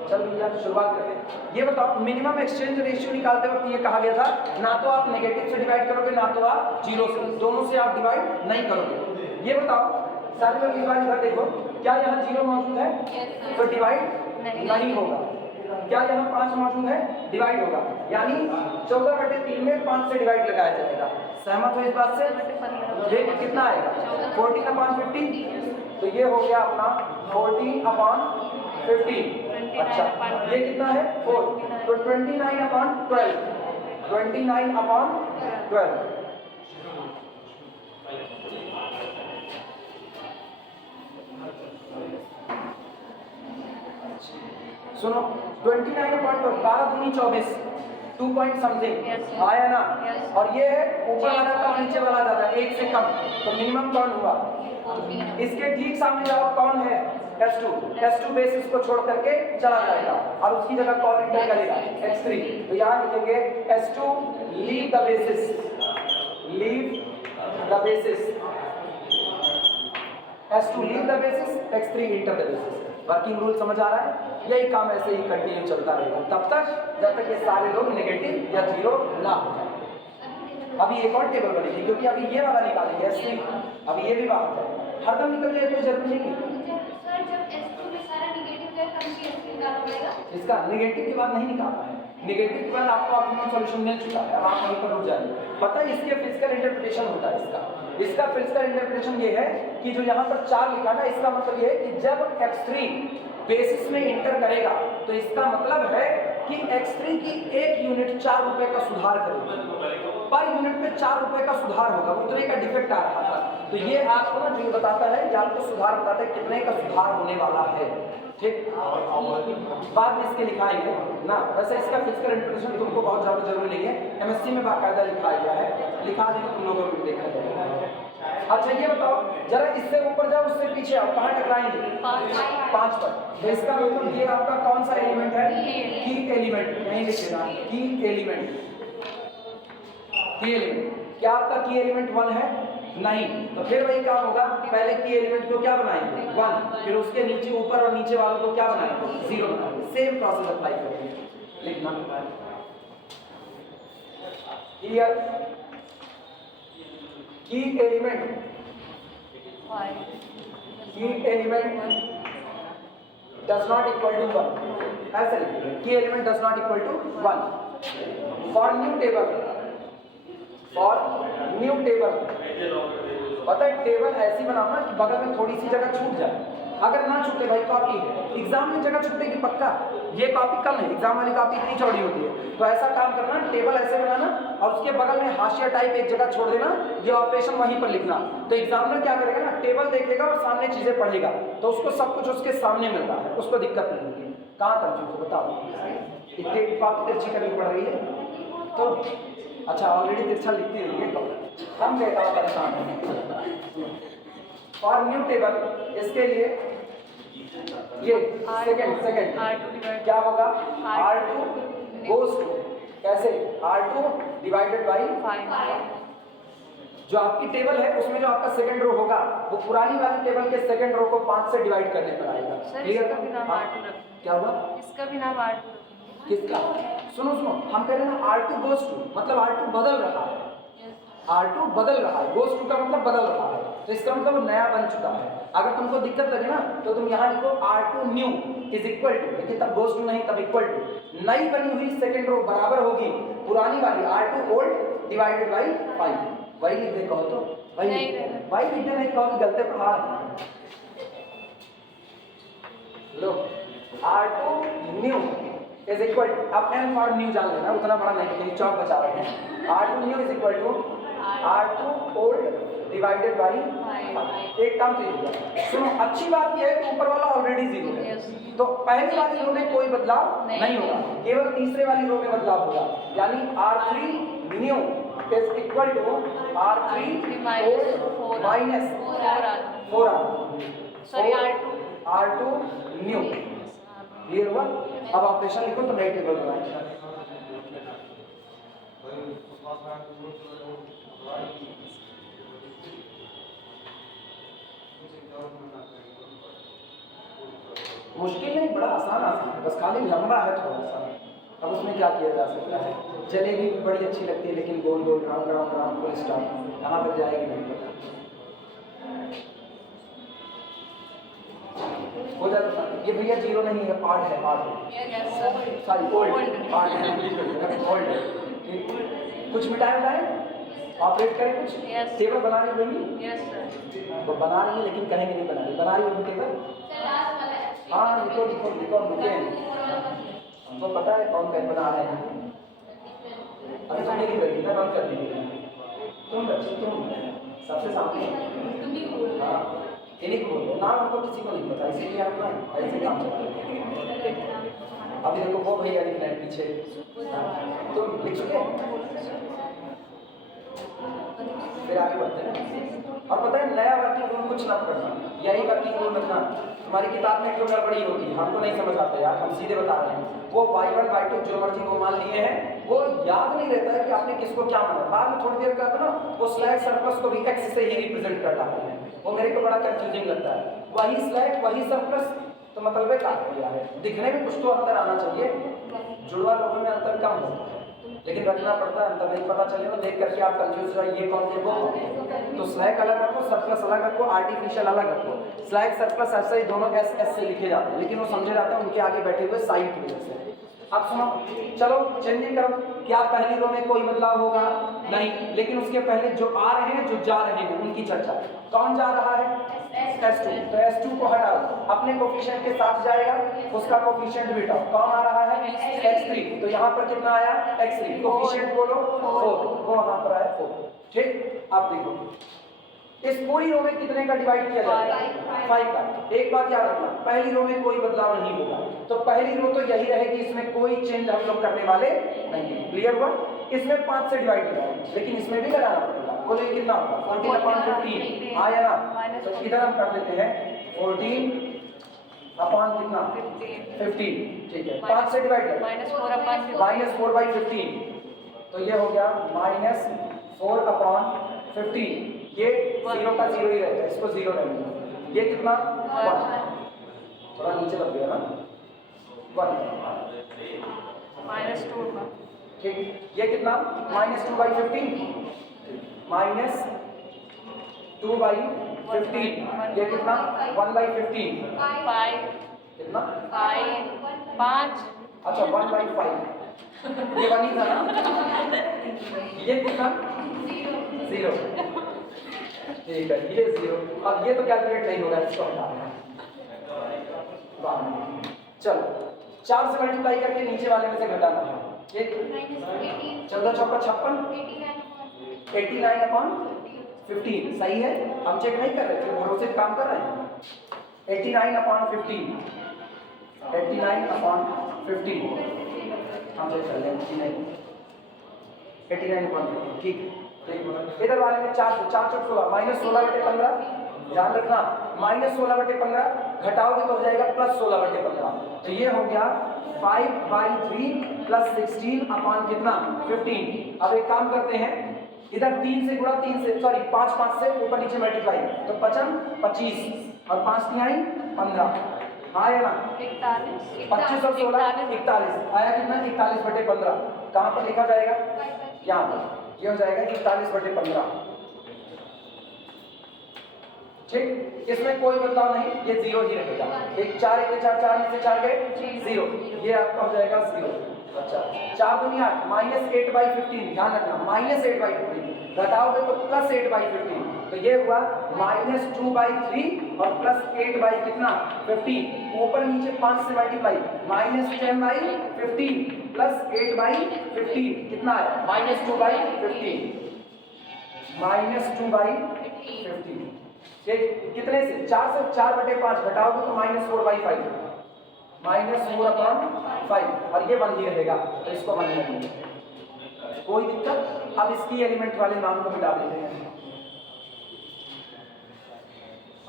चलो भैया शुरुआत करते हैं। ये बताओ मिनिमम एक्सचेंज रेशियो निकालते वक्त ये कहा गया था ना तो आप नेगेटिव से डिवाइड करोगे ना तो आप जीरो से, दोनों से आप डिवाइड नहीं करोगे। ये बताओ सारे लोग एक बार इधर देखो, क्या यहाँ जीरो मौजूद है? तो डिवाइड नहीं होगा। क्या यहाँ 5 मौजूद है? डिवाइड होगा। यानी 14/3 में 5 से डिवाइड लगाया जाएगा। सहमत हो इस बात से? ये कितना आएगा? 14/50। तो ये हो गया अपना 14/50। अच्छा, ये कितना है? 4। तो 29/12, 29/12। सुनो 29/12, 12 दूनी 24, 2 पॉइंट समथिंग आया ना। और ये है ऊपर वाला का नीचे वाला ज्यादा, 1 से कम। तो मिनिमम कौन हुआ? इसके ठीक सामने जाओ, कौन है? S2। S2 बेसिस को छोड़ करके चला जाएगा और उसकी जगह कौन एंटर करेगा? x3। तो यहाँ लिखेंगे S2 leave the basis, leave S2 leave the basis, x3 enter the basis. Working rule समझ आ रहा है? यही काम ऐसे ही कंटिन्यू चलता रहेगा तब तक जब तक ये सारे लोग नेगेटिव या जीरो ना हो जाए। अभी एक और टेबल बनेगी क्योंकि अभी ये वाला निकालेंगे S3, अभी ये भी बाहर जाए, हरदम निकल जाए कोई जरूरी नहीं है। इसका नेगेटिव के बाद नहीं निकालना है, नेगेटिव के बाद आपको ऑप्टिमम सॉल्यूशन मिल चुका है, अब आप वहीं पर रुक जाइए। पता है इसके फिजिकल इंटरप्रिटेशन होता है इसका फिजिकल इंटरप्रिटेशन ये है कि जो यहाँ पर 4 लिखा ना, इसका मतलब ये है कि जब x3 बेसिस में इंटर करेगा तो इसका मतलब है कि x3 की 1 यूनिट 4 रुपए का सुधार करेगी, पर यूनिट में 4 रुपए का सुधार होगा, उतने का डिफेक्ट आ रहा था। तो ये आपको ना जो बताता है कि आपको सुधार बताता है कितने का सुधार होने वाला है, ठीक। बाद में इसके लिखाएंगे ना, वैसे इसका फिजिकल इंटरप्रिटेशन तुमको बहुत ज़्यादा जरूरी नहीं है, MSc में बाकायदा लिखाया गया है, लिखा देंगे तुम लोगों को देखा जाएगा। अच्छा ये बताओ जरा, इससे ऊपर जाओ उससे पीछे आओ, कहाँ टकराएंगे? 5 पर। तो इसका मतलब ये आपका कौन सा एलिमेंट है? की एलिमेंट, नहीं लिखेगा, की एलिमेंट। की एलिमेंट क्या आपका की एलिमेंट 1 है? नहीं, तो फिर वही काम होगा, पहले की एलिमेंट को क्या बनाएंगे? 1, फिर उसके नीचे ऊपर और नीचे वालों को क्या बनाएंगे? 0 बनाएंगे। सेम प्रोसेस अप्लाई करेंगे, लिखना क्लियर। की एलिमेंट, की element does not equal to 1, ऐसे लिखिए, की element does not equal to 1 for new table, for new table. पता है टेबल ऐसी बनाना कि बगल में थोड़ी सी जगह छूट जाए, अगर ना छूटे भाई कॉपी है, एग्जाम में जगह छूटेगी पक्का, ये कॉपी कम है, एग्जाम वाली कॉपी इतनी चौड़ी होती है, तो ऐसा काम करना, टेबल ऐसे बनाना और उसके बगल में हाशिया टाइप एक जगह छोड़ देना, ये ऑपरेशन वहीं पर लिखना। तो एग्जामिनर क्या करेगा ना, टेबल देखेगा और सामने चीजें पढ़ेगा, तो उसको सब कुछ उसके सामने मिल रहा है, उसको दिक्कत नहीं होगी। कहाँ कंफ्यूज हो बताओ, इतनी कॉपी तिरछी करनी पड़ रही है तो अच्छा, ऑलरेडी तिरछा लिखती रही है, हम कहता परेशान है। फॉर न्यू टेबल, इसके लिए ये सेकंड क्या होगा? R2 goes to, कैसे? R2 divided by 5। जो आपकी टेबल है उसमें जो आपका सेकंड रो होगा वो पुरानी वाली टेबल के सेकंड रो को 5 से डिवाइड करने पर आएगा। क्लियर? क्या हुआ? इसका भी नाम R2। किसका? सुनो हम कह रहे हैं ना R2 goes to, मतलब R2 बदल रहा है, R2 बदल रहा है, goes to का मतलब बदल रहा है, तो इसका मतलब वो नया बन चुका है। अगर तुमको दिक्कत लगे ना तो तुम यहाँ लिखो R2 new is equal to, लेकिन तब goes to नहीं, तब इक्वल टू, नई बनी हुई सेकंड रो बराबर होगी पुरानी वाली R2 ओल्ड डिवाइडेड बाई 5। वही लिख दे कहो तो, वही लिख दे, नहीं कहो गलते पढ़ा लो। R2 new is equal to, अब n फॉर न्यू जान लेना, उतना बड़ा नहीं लेकिन चौक बचा रहे हैं। R2 new is equal to R2 old divided by 5। एक काम तो ये हुआ। सुनो अच्छी बात ये है कि ऊपर वाला ऑलरेडी 0 है, तो पहली वाली रो में कोई बदलाव नहीं होगा, केवल तीसरे वाली रो में बदलाव होगा, यानी R3 new is equal to R3 old minus 4R2 new. Clear हुआ? अब ऑपरेशन लिखो तो नई टेबल बनाएंगे। मुश्किल नहीं, बड़ा आसान है, बस खाली लंबा है थोड़ा सा। अब उसमें क्या किया जा सकता है? जलेबी भी बड़ी अच्छी लगती है लेकिन गोल गोल round round round full stop, कहाँ तक जाएगी नहीं पता। हो जाता ये भैया 0 नहीं है, आर्ट है, आर्ट सॉरी ओल्ड, आर्ट है, ओल्ड। कुछ मिटाए बनाए ऑपरेट करें, कुछ टेबल बना रही होगी तो बना रही है, लेकिन कहेंगे नहीं बना रही, बना रही होगी टेबल। हाँ लिखो लिखो लिखो, मुझे हमको पता है कौन कैसे बना रहे हैं। अभी तो मेरी गलती ना, बंद कर दीजिए तुम बच्चे, तुम सबसे सामने इन्हीं को बोलो, नाम हमको किसी को नहीं पता, इसीलिए हम ना ऐसे काम करते हैं। अभी देखो वो भैया लिख रहे हैं पीछे, तुम लिख चुके फिर आगे बढ़ते हैं। और पता है नया वर्किंग रूल कुछ ना करना, यही वर्किंग रूल रखना। हमारी किताब में क्यों गड़बड़ी होती है, हमको नहीं समझ आता यार, हम सीधे बता रहे हैं। वो y1 y2 जो मर्जी वो मान लिए हैं, वो याद नहीं रहता है कि आपने किसको क्या माना। बाद में थोड़ी देर का ना वो स्लैग सरप्लस को भी x से ही रिप्रेजेंट करता है, वो मेरे को बड़ा कंफ्यूजिंग लगता है। वही स्लैग वही सरप्लस, तो मतलब बेकार किया है। दिखने में कुछ तो अंतर आना चाहिए, जुड़वा लोगों में अंतर कम होता है, लेकिन रखना पड़ता है। अंतर नहीं पता चले तो देख करके आप कंफ्यूज हो, ये कौन है वो कौन। तो स्लैग अलग रखो, सरप्लस अलग रखो, आर्टिफिशियल अलग रखो। स्लैग सरप्लस ऐसे ही दोनों एस एस से लिखे जाते हैं, लेकिन वो समझे जाते हैं उनके आगे बैठे हुए साइन की वजह से। अब सुनो, चलो चेंजिंग करो। क्या पहली रो में कोई बदलाव होगा? नहीं, लेकिन उसके पहले जो आ रहे हैं जो जा रहे हैं उनकी चर्चा। कौन जा रहा है? S2, तो S2 को हटाओ, अपने कोफिशिएंट के साथ जाएगा, उसका कोफिशिएंट बेटा कौन आ रहा है? X3, तो यहाँ पर कितना आया? X3, कोफिशिएंट बोलो 4, वो वहाँ पर आया 4। ठीक, आप देखो इस पूरी रो में कितने का डिवाइड किया जाएगा? 5 का। एक बात याद रखना, पहली रो में कोई बदलाव नहीं होगा, तो पहली रो तो यही रहेगी, इसमें कोई चेंज हम लोग करने वाले नहीं है। क्लियर हुआ? इसमें 5 से डिवाइड किया, लेकिन इसमें भी लगाना पड़ेगा। बोलो ये कितना होगा? 14/15 आया ना? तो इधर हम कर देते हैं 14 अपॉन कितना? 15। ठीक है, 5 से डिवाइड कर -4/15, तो ये हो गया -4/15। ये 0 का 0 ही रहेगा, इसको 0 रहने दो। ये कितना? 1, थोड़ा नीचे लग गया ना, 1 -2 का। ठीक, ये कितना? -2/15, -2/15, ये कितना? 1/15, 5 कितना? 5 अच्छा 1/5, ये 1 ही था ना। ये कितना? 0। ठीक है, ये 0। अब ये तो कैलकुलेट नहीं होगा, इसको हटा देना। चलो 4 से मल्टीप्लाई करके नीचे वाले में से घटाना है। ठीक, 14 चौका 56, 89/15, सही है। हम चेक नहीं कर रहे थे, भरोसे पे काम कर रहे हैं। 89/15, 89/15 हम चेक कर लें। 89/15, ठीक। इधर वाले में 4 से 4 चौक 16, -16/15, ध्यान रखना -16/15 घटाओगे तो हो जाएगा +16/15, तो ये हो गया 5/3 + 16 अपॉन कितना? 15। अब एक काम करते हैं, इधर 3 से गुणा 3 से, सॉरी 5 से ऊपर नीचे मल्टीप्लाई, तो 55 25 और 5 तिहाई 15, हाँ या ना? 41 25 और 16 41 आया कितना? 41/15। कहाँ पर लिखा जाएगा? यहाँ पर, ये हो जाएगा 41/15। ठीक, इसमें कोई बदलाव नहीं, ये 0 ही रहेगा। एक 4 1 4 4 में से 4 गए 0, ये आपका हो जाएगा 0। अच्छा 4 दूनी 8, -8/15, ध्यान रखना -8/15 घटाओगे तो +8/15, तो ये हुआ -2/3 और +8 कितना? 15। ऊपर नीचे 5 से मल्टीप्लाई, -10/15 +8/15 कितना है? -2/15, -2/15। ठीक, कितने से? 4 से 4/5 घटाओगे तो -4/5, -4/5, और ये 1 ही रहेगा, तो इसको 1 रखेंगे। कोई दिक्कत? अब इसकी एलिमेंट वाले नाम को मिटा देते हैं।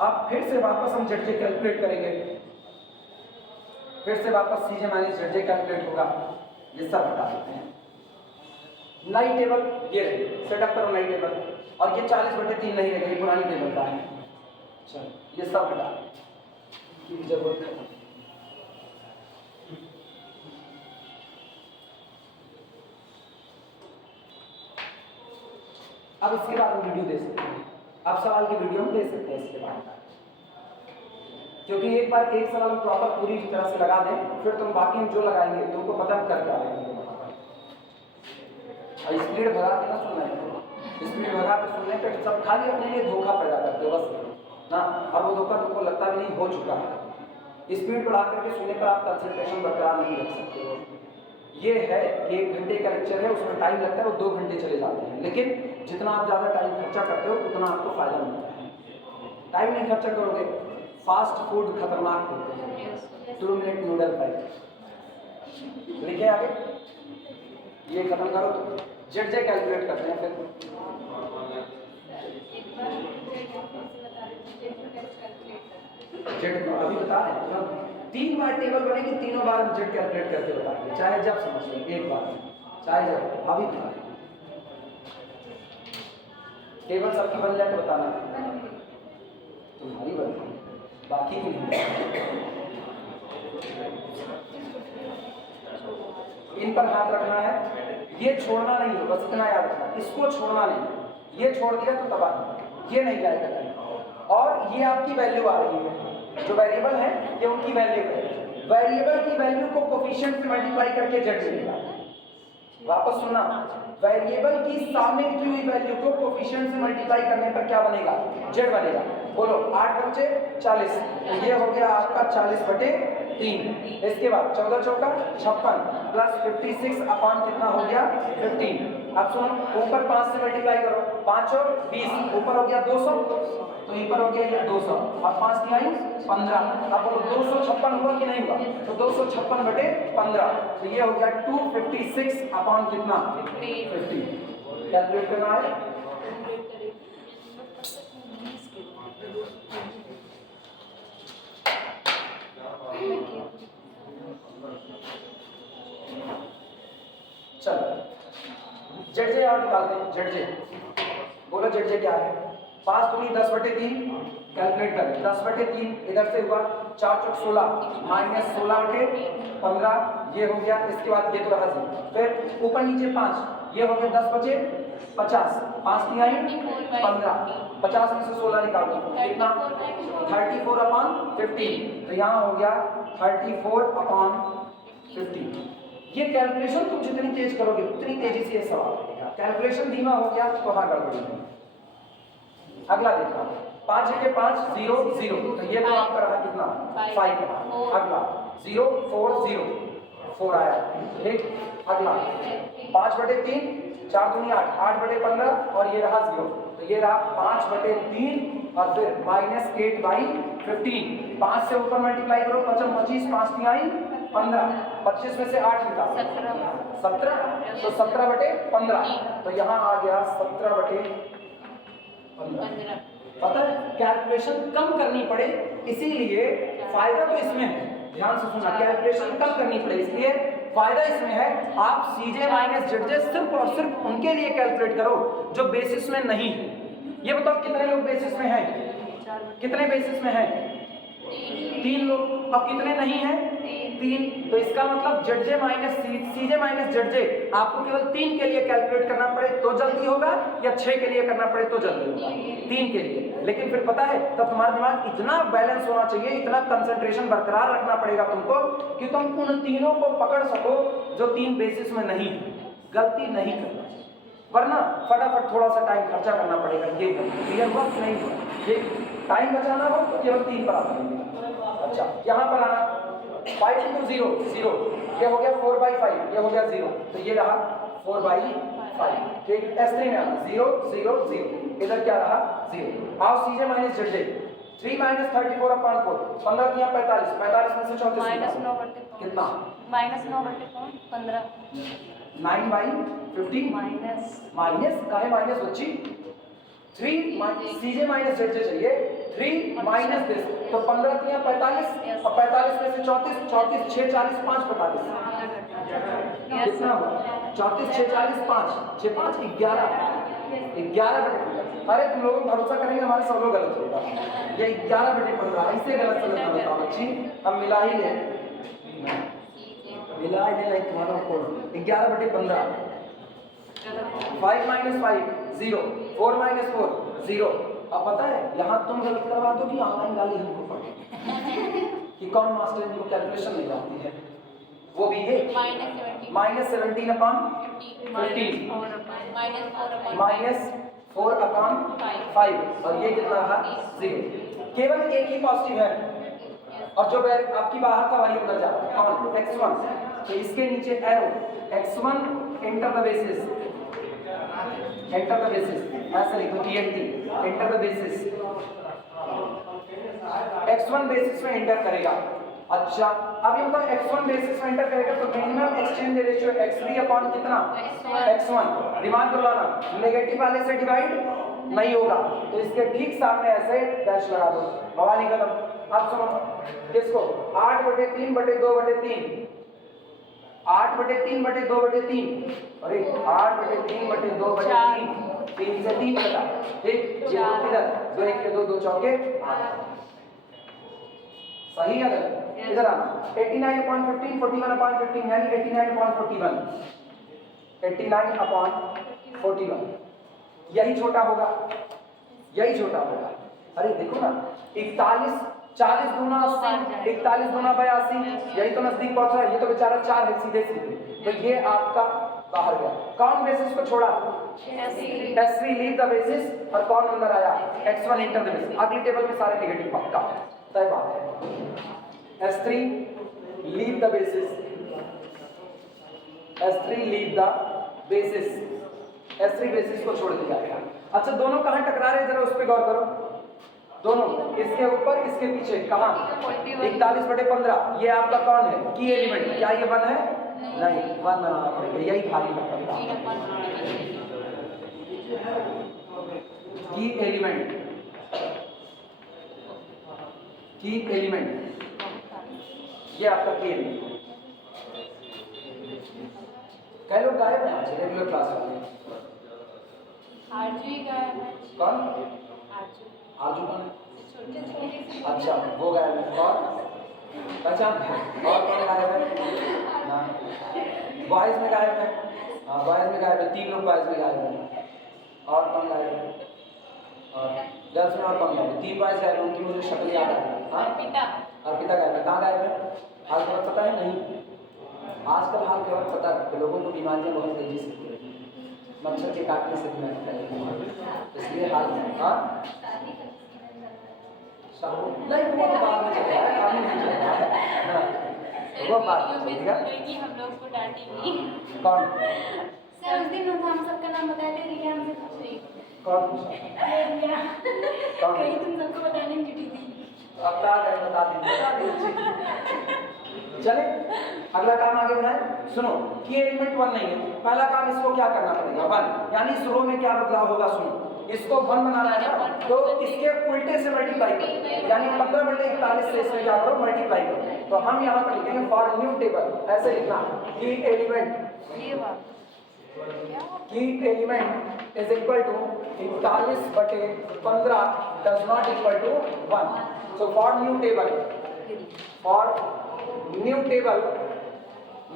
अब फिर से वापस हम ZJ कैलकुलेट करेंगे, फिर से वापस CJ - ZJ कैलकुलेट होगा, ये सब हटा देते हैं। नई टेबल ये रही, सेटअप करो नई टेबल, और ये 40/3 नहीं रहेगा, ये पुरानी टेबल का है। चलो ये सब हटा की जरूरत है। अब इसके बाद हम वीडियो दे सकते हैं, अब सवाल की वीडियो हम दे सकते हैं इसके बाद, क्योंकि एक बार एक सवाल हम प्रॉपर पूरी तरह से लगा दें, फिर तुम बाकी हम जो लगाएंगे तुमको पता हम कर क्या रहे हैं। और स्पीड भगा के ना सुनना है, स्पीड भगा के सुनने पे सब खाली अपने लिए धोखा पैदा करते हो बस ना, और वो धोखा तुमको लगता भी नहीं हो चुका है। स्पीड बढ़ा करके सुनने पर आप कंसंट्रेशन बरकरार नहीं रख सकते हो। ये है कि 1 घंटे का लेक्चर है, उसमें टाइम लगता है, वो 2 घंटे चले जाते हैं, लेकिन जितना आप ज़्यादा टाइम खर्चा करते हो उतना आपको फायदा मिलता है। टाइम नहीं खर्चा करोगे, फास्ट फूड खतरनाक होते हैं। 2 मिनट नूडल फ्राई लिखे आगे, ये खत्म करो तो ZJ कैलकुलेट करते हैं फिर। बता रहे हैं हम 3 बार टेबल बनेगी, तीनों बार हम जेड कैलकुलेट करके बताएंगे, चाहे जब समझ लो एक बार, चाहे जब अभी बता रहे टेबल सबकी बन जाए तो बताना तुम्हारी बन बाकी की नहीं। इन पर हाथ रखना है, ये छोड़ना नहीं है, बस इतना याद रखना, इसको छोड़ना नहीं, ये छोड़ दिया तो तबाह, ये नहीं जाएगा कहीं। और ये आपकी वैल्यू आ रही है, जो वेरिएबल है ये उनकी वैल्यू है, वेरिएबल की वैल्यू को कोफिशिएंट से मल्टीप्लाई करके जेड मिलेगा। वापस सुनना, वेरिएबल की सामने लिखी हुई वैल्यू को कोफिशिएंट से मल्टीप्लाई करने पर क्या बनेगा, जेड बनेगा। बोलो 8 बचे 40, तो ये हो गया आपका 40/3। इसके बाद 14 चौका 56 प्लस 56 अपॉन कितना हो गया 15। अब सुनो, ऊपर 5 से मल्टीप्लाई करो, 5 और 20, ऊपर हो गया 200, तो ऊपर हो गया ये 200, अब 5 तिहाई 15। अब 256 हुआ कि नहीं हुआ, तो 256/15, तो ये हो गया 256 अपॉन कितना 50। कैलकुलेट करना है, चलो जेड जे यहाँ निकालते हैं, जेड जे बोलो, जेड जे क्या है, 5 दूनी 10/3 कैलकुलेट करें, 10/3 इधर से हुआ 4 चौक 16 माइनस 16/15, ये हो गया। इसके बाद ये तो रहा 0, फिर ऊपर नीचे 5, ये हो गया 10 बचे 50, 5 तिहाई 15, 50 में से 16 निकाल दो कितना 34/15, तो यहाँ हो गया 34/15। ये कैलकुलेशन तुम जितनी तेज करोगे उतनी तेजी से ये सवाल बनेगा, कैलकुलेशन धीमा हो गया तो हाँ गड़बड़ी है। अगला देखना, 5 के 5 0 0, तो ये तो आपका रहा कितना 5 का। अगला 0 4 0 4 आया, ठीक। अगला 5/3, 4 दूनी 8, 8/15 और ये रहा 0, तो ये रहा 5/3 और फिर -8/15। 5 से ऊपर मल्टीप्लाई करो, 5 25, 5 तिहाई 15, 25 में से 8 निकालो 17, तो 17/15, तो यहाँ आ गया 17/15। पता है कैलकुलेशन कम करनी पड़े, इसीलिए फायदा तो इसमें है, ध्यान से सुनना, कैलकुलेशन कम करनी पड़े इसलिए फायदा इसमें है, आप सीजे माइनस जेड सिर्फ और सिर्फ उनके लिए कैलकुलेट करो जो बेसिस में नहीं है। ये बताओ कितने लोग बेसिस में हैं, कितने बेसिस में हैं 3 लोग, अब कितने नहीं हैं 3, तो इसका मतलब जेड माइनस सीजे माइनस जेड आपको केवल 3 के लिए कैलकुलेट करना पड़े तो जल्दी होगा, या 6 के लिए करना पड़े तो जल्दी होगा, 3 के लिए। लेकिन फिर पता है तब तुम्हारा दिमाग इतना बैलेंस होना चाहिए, इतना कंसंट्रेशन बरकरार रखना पड़ेगा तुमको कि तुम उन तीनों को पकड़ सको जो 3 बेसिस में नहीं, गलती नहीं करना, वरना फटाफट थोड़ा सा टाइम खर्चा करना पड़ेगा। ये क्लियर हुआ कि नहीं हुआ, ये टाइम बचाना हो तो केवल 3 पर आता है। अच्छा यहाँ पर आना, 5 × 0 0, ये हो गया 4/5, ये हो गया 0, तो ये रहा 4/5, ठीक। S3 में आना 0 0 0, इधर क्या रहा 0। आओ सीजे माइनस जेड 3 - 34/4, 15 दिया 45, 45 में से 34 कितना -9/15 9/15 माइनस काहे माइनस बच्ची 3 सीजे माइनस जेड चाहिए, 3 माइनस दिस, तो 15 दिया 45 और 45 में से 34, 34 6 40 5 45 कितना हुआ 34 6 40 5 6 5 11। अरे तुम लोग भरोसा करेंगे हमारे सब लोग गलत होगा, ये 11/15 ऐसे गलत समझ ना बताओ बच्ची, हम मिला ही ले तुम्हारा कोड 11/15, 5 - 5 0, 4 - 4 0। अब पता है यहाँ तुम गलत करवा दो कि ऑनलाइन गाली हमको पड़े कि कौन मास्टर इनको कैलकुलेशन नहीं आती है, वो भी ये -17/15 -4/5 और ये कितना रहा 0। केवल एक ही पॉजिटिव है और जो आपकी बाहर था वही अंदर जा रहा है, कौन x1, तो इसके नीचे arrow x1 enter the basis, ऐसे लिखो TNT enter the basis, x1 basis में एंटर करेगा। अच्छा अब ये बताओ x1 बेसिस में एंटर करेगा तो मिनिमम एक्सचेंज रेशियो x3 कितना x1, दिमाग लगाना, नेगेटिव वाले से डिवाइड नहीं होगा, तो इसके ठीक सामने ऐसे डैश लगा दो, बवाली खत्म। अब सुनो किसको 8/3/2/3 8/3/2/3 अरे 8/3/2/3 3 से 3 बटा ठीक ये दो इधर 2 1 के 2 2 चौके सही है इधर आना 89/15 41/15 यानी 89/41 89/41 यही छोटा होगा अरे देखो ना 41 40 दूना 80 41 दूना 82 यही तो नजदीक पहुंच रहा है ये तो बेचारा 4 है सीधे तो ये आपका बाहर गया कौन बेसिस को छोड़ा S3 लीव द बेसिस और कौन अंदर आया X1 इंटर द बेसिस अगली टेबल में सारे नेगेटिव पक्का तय बात है S3 leave the basis S3 leave the basis S3 basis को छोड़ दिया गया अच्छा दोनों कहां टकरा रहे हैं जरा उस पे गौर करो दोनों इसके ऊपर इसके पीछे कहां 41/15 ये आपका कौन है की एलिमेंट क्या ये 1 है नहीं 1 बनाना पड़ेगा यही भारी पड़ता की एलिमेंट ये आपका की एलिमेंट कई लोग गायब हैं आज रेगुलर क्लास वाले आरजू गायब है कौन आरजू कौन है अच्छा वो गायब है और पहचान और कौन गायब है ना बॉयज में गायब है हाँ बॉयज में गायब है 3 लोग बॉयज में गायब है और कौन गायब है और गर्ल्स में और कौन गायब है 3 बॉयज गायब है उनकी मुझे शक्ल याद है हाँ अर्पिता गायब है कहाँ गायब है हाल खबर पता है नहीं आजकल हाल खबर पता है लोगों को बीमारियां बहुत तेजी से हो रही हैं मच्छर के काटने से बीमारी फैलती है इसलिए हाल हाँ नहीं वो तो बाद में चलेगा काम नहीं चलेगा वो बात चलेगा हम लोग को डांटेगी कौन सर उस दिन हम सबका नाम बता दे रही है हमसे पूछ रही कौन कहीं तुम सबको बताने में जुटी थी अब बता दीजिए चले अगला काम आगे बढ़ाएं सुनो की एलिमेंट 1 नहीं है पहला काम इसको क्या करना पड़ेगा 1 यानी इस रो में क्या बदलाव होगा सुनो इसको 1 बनाना है ना तो इसके उल्टे से मल्टीप्लाई करो यानी 15/41 से इसमें क्या करो मल्टीप्लाई करो तो हम यहाँ पर लिखेंगे फॉर न्यू टेबल ऐसे लिखना की element is equal to 41/15 does not equal to 1 so for new table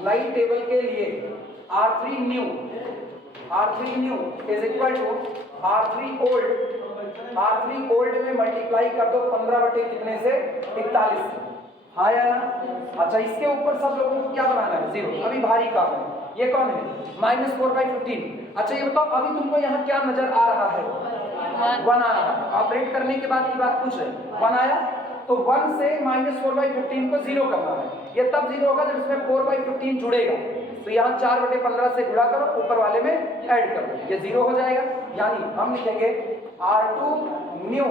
नई टेबल के लिए R3 new is equal to R3 old में मल्टीप्लाई कर दो 15/कितने से 41 हाँ या ना अच्छा इसके ऊपर सब लोगों को क्या बनाना है 0 अभी भारी काम है ये कौन है -4/15 अच्छा ये बताओ अभी तुमको यहाँ क्या नजर आ रहा है 1 आ रहा है ऑपरेट करने के बाद की बात पूछ रहे 1 आया तो 1 से -4/15 को 0 करना है ये तब 0 होगा जब इसमें 4/15 जुड़ेगा तो यहाँ 4/15 से गुणा करो ऊपर वाले में ऐड करो ये 0 हो जाएगा यानी हम लिखेंगे R2 new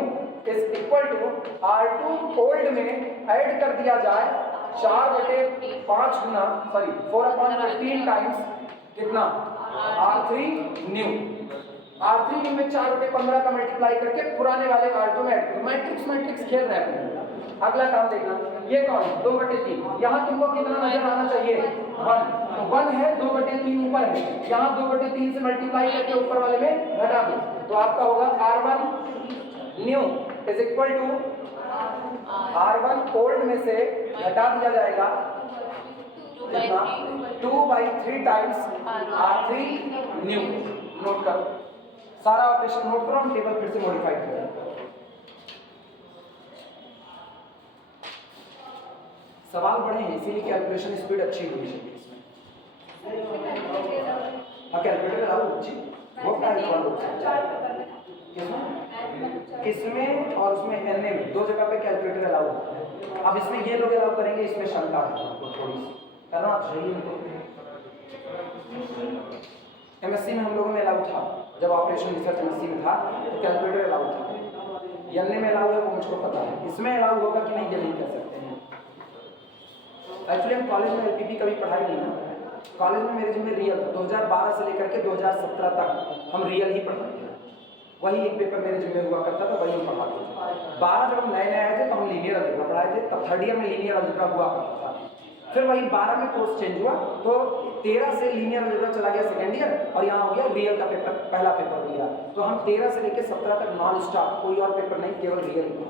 is equal to R2 old में ऐड कर दिया जाए 4/5 गुना 4/15 टाइम्स कितना R3 न्यू में 4/15 का मल्टीप्लाई करके पुराने वाले R2 में ऐड करो मैट्रिक्स खेल रहे हैं अगला काम देखना ये कौन 2/3 यहाँ तुमको कितना नजर आना चाहिए 1 तो 1 है 2/3 ऊपर है यहाँ 2/3 से मल्टीप्लाई करके ऊपर वाले में घटा दो तो आपका होगा R1 new is equal to R1 old में से घटा दिया जाएगा 2/3 टाइम्स R3 न्यू नोट करो सारा ऑपरेशन नोट करो हम टेबल फिर से मॉडिफाई करेंगे सवाल बड़े हैं इसीलिए कैलकुलेशन स्पीड अच्छी होनी चाहिए इसमें हाँ कैलकुलेटर लगाओ अच्छी वो इसमें और उसमें एन में 2 जगह पे कैलकुलेटर अलाउ होता है अब इसमें ये लोग अलाउ करेंगे इसमें शंका है थोड़ी सी करना चाहिए एमएससी में हम लोगों में अलाउ था जब ऑपरेशन रिसर्च एमएससी में था तो कैलकुलेटर अलाउ था एन में अलाउ है वो मुझको पता है इसमें अलाउ होगा कि नहीं ये नहीं कह सकते हैं एक्चुअली हम कॉलेज में एलपीपी कभी पढ़ाई नहीं ना कॉलेज में मेरे जिम्मे रियल था 2012 से लेकर के 2017 तक हम रियल ही पढ़ रहे हैं वही एक पेपर मेरे जिम्मे हुआ करता था, वही हम पढ़ाते थे। 12 जब हम नए नए आए थे तो हम लीनियर अलजेब्रा पढ़ाए थे, तब थर्ड ईयर में लीनियर अलजेब्रा हुआ करता था। फिर वही 12 में कोर्स चेंज हुआ तो 13 से लीनियर अलजेब्रा चला गया सेकेंड ईयर, और यहाँ हो गया रियल का पेपर, पहला पेपर हो गया। तो हम 13 से लेकर 17 तक नॉन स्टॉप, कोई और पेपर नहीं, केवल रियल हुआ।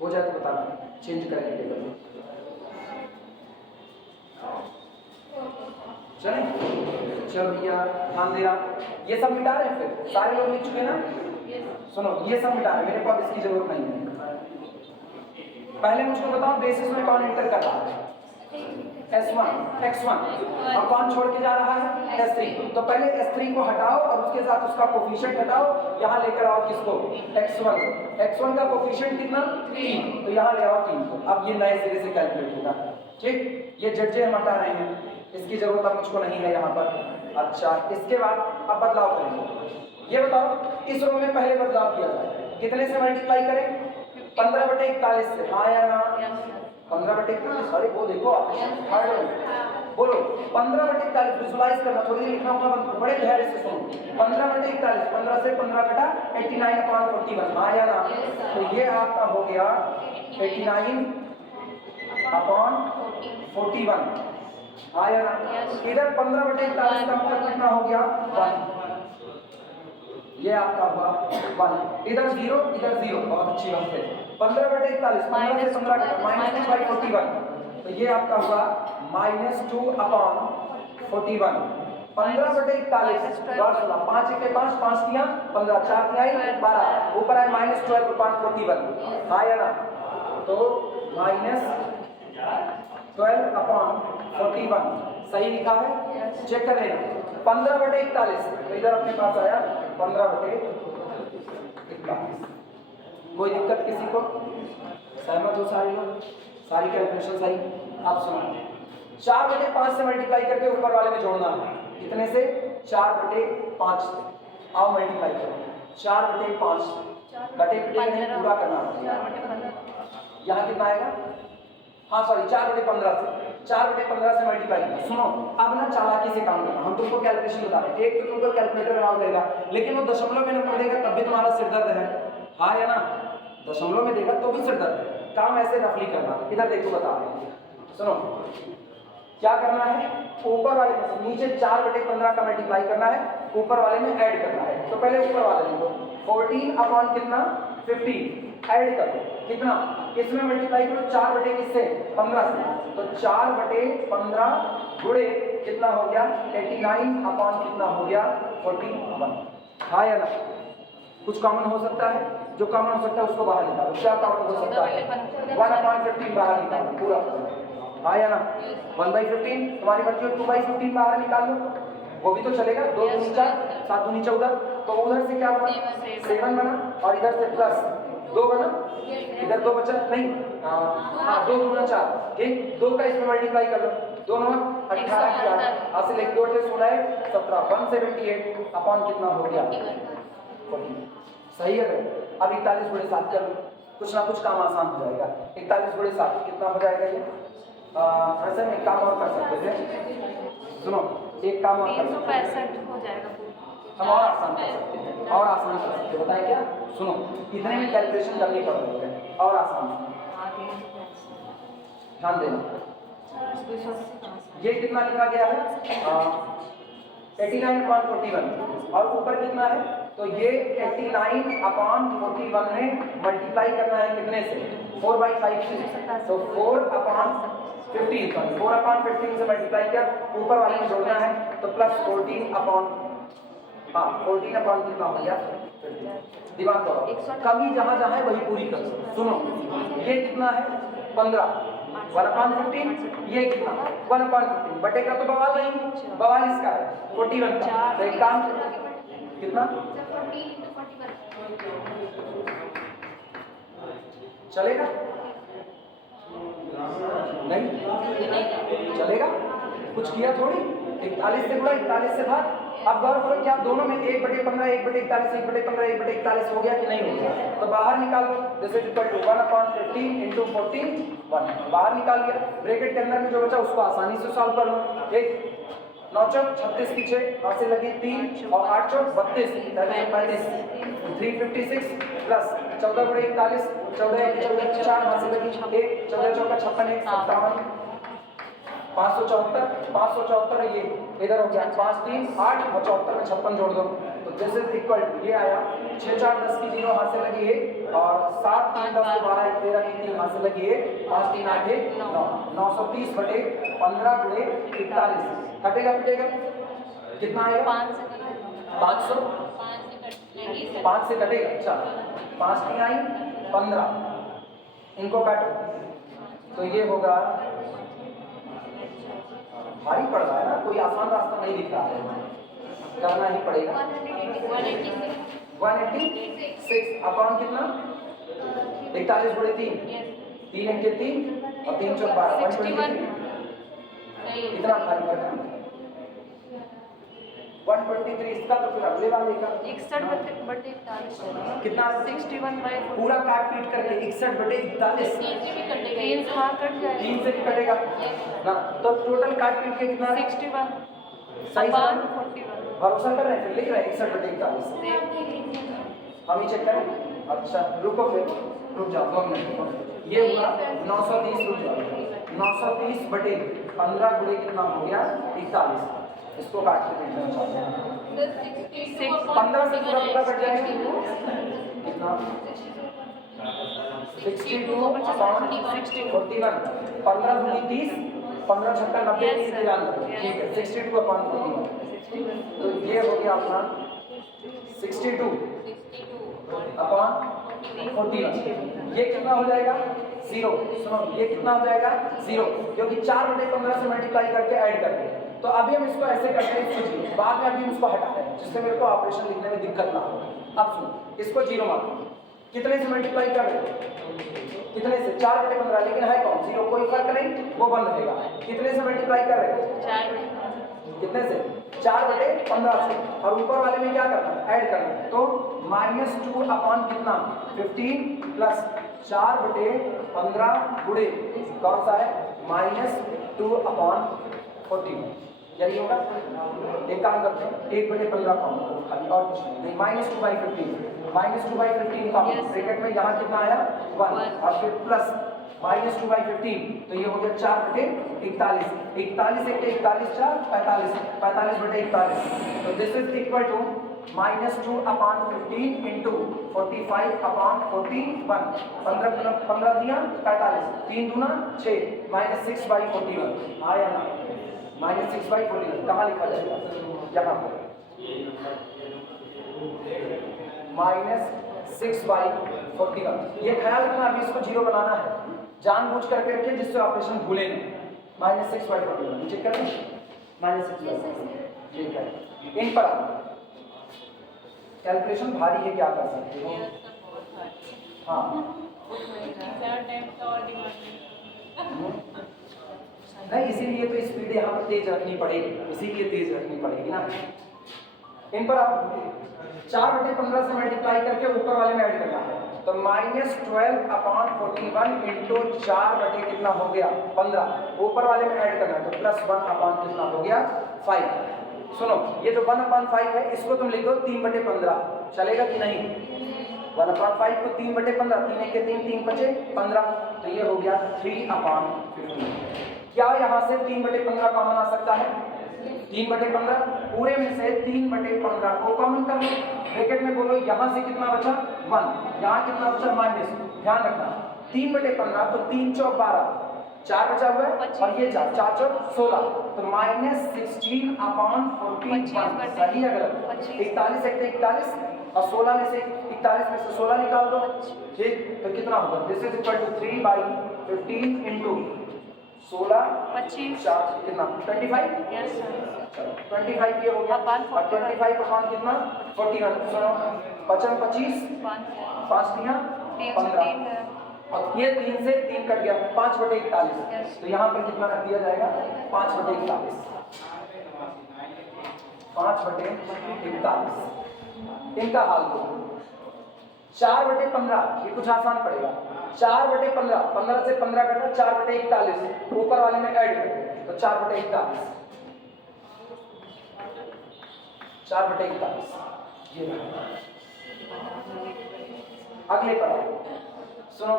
हो जाए तो बताना, चेंज करेंगे पेपर में। चलें, चलो भैया ध्यान देना, ये सब मिटा रहे हैं। फिर सारे लोग लिख चुके ना, सुनो ये सब मिटा रहे, मेरे पास इसकी जरूरत नहीं है। पहले मुझको बताओ बेसिस में कौन एंटर कर रहा है? S1 X1, और कौन छोड़ के जा रहा है? S3। तो पहले S3 को हटाओ और उसके साथ उसका कोफिशिएंट हटाओ, यहाँ लेकर आओ किसको? X1। X1 का कोफिशिएंट कितना? 3, तो यहाँ ले आओ 3 को। अब ये नए सिरे से कैलकुलेट होगा, ठीक। ये जज्जे हम हटा रहे हैं, इसकी जरूरत अब मुझको नहीं है यहाँ पर। अच्छा, इसके बाद अब बदलाव करेंगे। ये बताओ इस रो में पहले बदलाव किया जाए, कितने से मल्टीप्लाई करें? 15/41 से, हाँ या ना? 15/41, अरे वो देखो आप बोलो 15/41, विजुलाइज करना, थोड़ी देर लिखना होगा, बड़े धैर्य से सुनो। 15/41, 15 से 15 कटा 89/41, हाँ या ना? तो ये आपका हो गया 89/41, हाँ या ना? इधर 15/41 का मतलब कितना हो गया? 1। ये आपका हुआ 1, इधर 0 इधर 0, बहुत अच्छी बात है। 15/41, 15 से 15 कटा -2/41, तो ये आपका हुआ -2/41। 15/41 5 1 5 5 दिया 15, 4 दिया 12, ऊपर आए -12/41, हाँ या ना? तो -12/41 सही लिखा है, चेक कर लेना। 15/41, तो इधर अपने पास आया 15/41। कोई दिक्कत किसी को? सहमत हो सारे लोग? सारी कैलकुलेशन सही? आप सुनो, 4/5 से मल्टीप्लाई करके ऊपर वाले में जोड़ना है। कितने से? 4/5 से। आओ मल्टीप्लाई करो, 4/5 से कटे पिटे नहीं, पूरा करना है। यहाँ कितना आएगा? हाँ सॉरी, 4/15 से, 4/15 से मल्टीप्लाई करना। सुनो अब ना चालाकी से काम करना, हम तुमको कैलकुलेशन बता रहे हैं। एक तो तुमको कैलकुलेटर अलाउ देगा, लेकिन वो दशमलव में नंबर देगा तब भी तुम्हारा सिरदर्द है, हाँ या ना? दशमलव में देगा तो भी सिरदर्द है। काम ऐसे रफली करना। इधर देखो बता रहे हैं, सुनो क्या करना है? ऊपर वाले में नीचे 4/15 का मल्टीप्लाई करना है, ऊपर वाले में ऐड करना है। तो पहले ऊपर वाले लिखो 14 कितना? 15, ऐड करो कितना? इसमें मल्टीप्लाई करो 4 किससे? 15 से, तो 4/15 गुणे कितना हो गया? 89 कितना हो गया? 41, हाँ या ना? कुछ कॉमन हो सकता है, जो कॉमन हो सकता है उसको बाहर निकालो। क्या कॉमन हो सकता है? 1/15 बाहर निकालो पूरा, हाँ या ना? 1/15 तुम्हारी मर्जी हो, 2/15 बाहर निकाल लो, वो भी तो चलेगा। 2 दूनी 4, 7 दूनी 14, तो उधर से क्या बना? 7 बना, और इधर से प्लस 2 बना, इधर 2 बचा नहीं, हाँ 2 दूना 4, ठीक। 2 का इसमें मल्टीप्लाई कर लो, 2 9 18 किया, ऐसे लिख 2 8 16 17, 178 कितना हो गया? 40, सही है। अब 41/7 कर लो, कुछ ना कुछ काम आसान हो जाएगा। 41/7 कितना हो जाएगा? ये ऐसे में एक काम और कर सकते थे, सुनो एक काम और कर सकते हैं, 165 हो जाएगा। हम और आसान कर सकते हैं, और आसान कर सकते हैं। बताएं क्या? सुनो इतने में कैलकुलेशन करनी पड़ रही है, और आसान ध्यान देना। ये कितना लिखा गया है? 89/41, और ऊपर कितना है? तो ये 89/41 में मल्टीप्लाई करना है कितने से? 4/5 से, तो 4/15 से मल्टीप्लाई किया, ऊपर वाले में जोड़ना है, तो प्लस 14 कितना हो गया? 50। दिमाग दो, कमी जहां जहां है वही पूरी कर। सुनो ये कितना है? 15, 1/15, ये कितना? 1/15, बटे का तो बवाल नहीं, बवाल इसका है 41 का। तो एक काम कितना चलेगा? नहीं चलेगा, कुछ किया थोड़ी। 41 से गुणा, 41 से भाग। अब गौर करो क्या दोनों में 1/15 1/41 1/15 1/41 हो गया कि नहीं हो गया? तो बाहर निकाल दो, दिस इज इक्वल टू 1/15 × 14 1 बाहर निकाल लिया, ब्रैकेट के अंदर में जो बचा उसको आसानी से सॉल्व कर लो। ठीक, 9 चौक 36 की 6 हाथ से लगी 3 और 8 चौक 32 35 356 प्लस 14 बड़े 41 14 4 हाथ से लगी 1 14 चौका 56 1 57 574 ये इधर हो गया 5 3 8 और 74 में 56 जोड़ दो तो दिस इज इक्वल टू ये आया 6 4 10 की 0 हाथ से लगी 1 और 7 3 10 12 1 13 की 3 हाथ से लगी 1 5 3 8 1 9 930 बटे 15 गुणे 41 कटेगा पिटेगा कितना आएगा 500 5 से कटेगा। अच्छा 5 3 आई 15 इनको काटो तो ये होगा भारी पड़ रहा है ना, कोई आसान रास्ता नहीं दिख रहा है, करना ही पड़ेगा। 186 अपॉन कितना 41 बड़े 3 3 1 के 3 और 3 चौक 12 123 इतना भारी पड़ रहा है 123 इसका तो फिर अगले वाले का 61 बटे 41 कितना 61/4 पूरा काट पीट करके 61 बटे 41 3 हाँ कट जाएगा 3 से भी कटेगा ना तो टोटल काट पीट के कितना 61 सही अपॉन है 41 भरोसा कर रहे हैं फिर लिख रहे हैं 61 बटे 41 हम ही चेक करें। अच्छा रुको फिर रुक जाओ 2 मिनट ये हुआ 930 रुक जाओ 930 बटे 15 गुणे कितना हो गया 41 इसको काट के देखना चाहते हैं 15 से पूरा पूरा कट जाएगा कितना 62 अपॉन 41 15 दूनी 30 15 छक्का 90 ठीक है 62 अपॉन 41 तो ये हो गया अपना 62 अपॉन 41 ये कितना हो जाएगा 0 सुनो ये कितना हो जाएगा 0 क्योंकि 4 बटे 15 से मल्टीप्लाई करके ऐड करते हैं तो अभी हम इसको ऐसे करते हैं सोचिए बाद में अभी हम इसको हटा रहे हैं जिससे मेरे को ऑपरेशन लिखने में दिक्कत ना हो। अब सुनो इसको 0 मानो कितने से मल्टीप्लाई कर रहे हैं कितने से 4 बटे 15 लेकिन है कौन 0 कोई फर्क नहीं वो बंद रहेगा कितने से मल्टीप्लाई कर रहे हैं कितने से 4 बटे 15 से और ऊपर वाले में क्या करना है ऐड करना है तो -2 अपॉन कितना 15 प्लस 4 बटे 15 गुणे कौन सा है -2 अपॉन 14 यही होगा। एक काम करते हैं 1 बटे 15 काउंट करो खाली और कुछ नहीं -2/15 -2/15 काउंट ब्रैकेट में यहाँ कितना आया 1 और फिर प्लस -2/15 तो ये हो गया 4 बटे 41 41 1 41 4 45 45 बटे 41 तो this is equal to -2 upon 15 into 45 upon 41 15 दिया 45 3 दूना 6 -6/41 आया ना -6/41 कहाँ लिखा जाएगा यहाँ पर -6/41 ये ख्याल रखना अभी इसको 0 बनाना है जानबूझ करके रखिए जिससे ऑपरेशन भूले नहीं -6/41 चेक कर -6/41 ठीक है इन पर कैलकुलेशन भारी है क्या कर सकते हो हाँ नहीं इसीलिए तो स्पीड यहाँ पर तेज रखनी पड़ेगी इसीलिए तेज रखनी पड़ेगी ना इन पर आप 4 बटे 15 से मल्टीप्लाई करके ऊपर वाले में ऐड करना है तो -12 अपॉन 41 इंटू 4 बटे कितना हो गया 15 ऊपर वाले में ऐड करना है तो +1 अपॉन कितना हो गया 5 सुनो ये जो 1 अपॉन 5 है इसको तुम लिख दो 3 बटे 15 चलेगा कि नहीं 1 अपॉन 5 को 3 बटे 15 3 1 के 3 3 बचे 15 तो ये हो गया 3 अपॉन 15 क्या यहाँ से 3 बटे 15 कॉमन आ सकता है 3 बटे 15 पूरे में से 3 बटे 15 को कॉमन कर लो ब्रैकेट में बोलो यहाँ से कितना बचा 1 यहाँ कितना बचा माइनस ध्यान रखना 3 बटे 15 तो 3 चौक 12 4 बचा हुआ है और ये 4 4 चौक 16 तो -16 अपॉन 41 सही है गलत 41 एक 41 और 16 में से 41 में से 16 निकाल दो ठीक तो कितना होगा this is equal to 3/15 into 16 25 कितना 25 यस सर 25 ये हो गया और 25 अपॉन कितना 41 सुनो 25 5 दिया 15 और ये 3 से 3 कट गया 5 बटे 41 तो यहाँ पर कितना रख दिया जाएगा 5 बटे 41 5 बटे 41 इनका हाल दो 4 बटे 15 ये कुछ आसान पड़ेगा 4/15, 15 से 15 कटा 4/41, ऊपर वाले में ऐड कर तो 4/41, 4/41 ये रहा। अगले पर सुनो,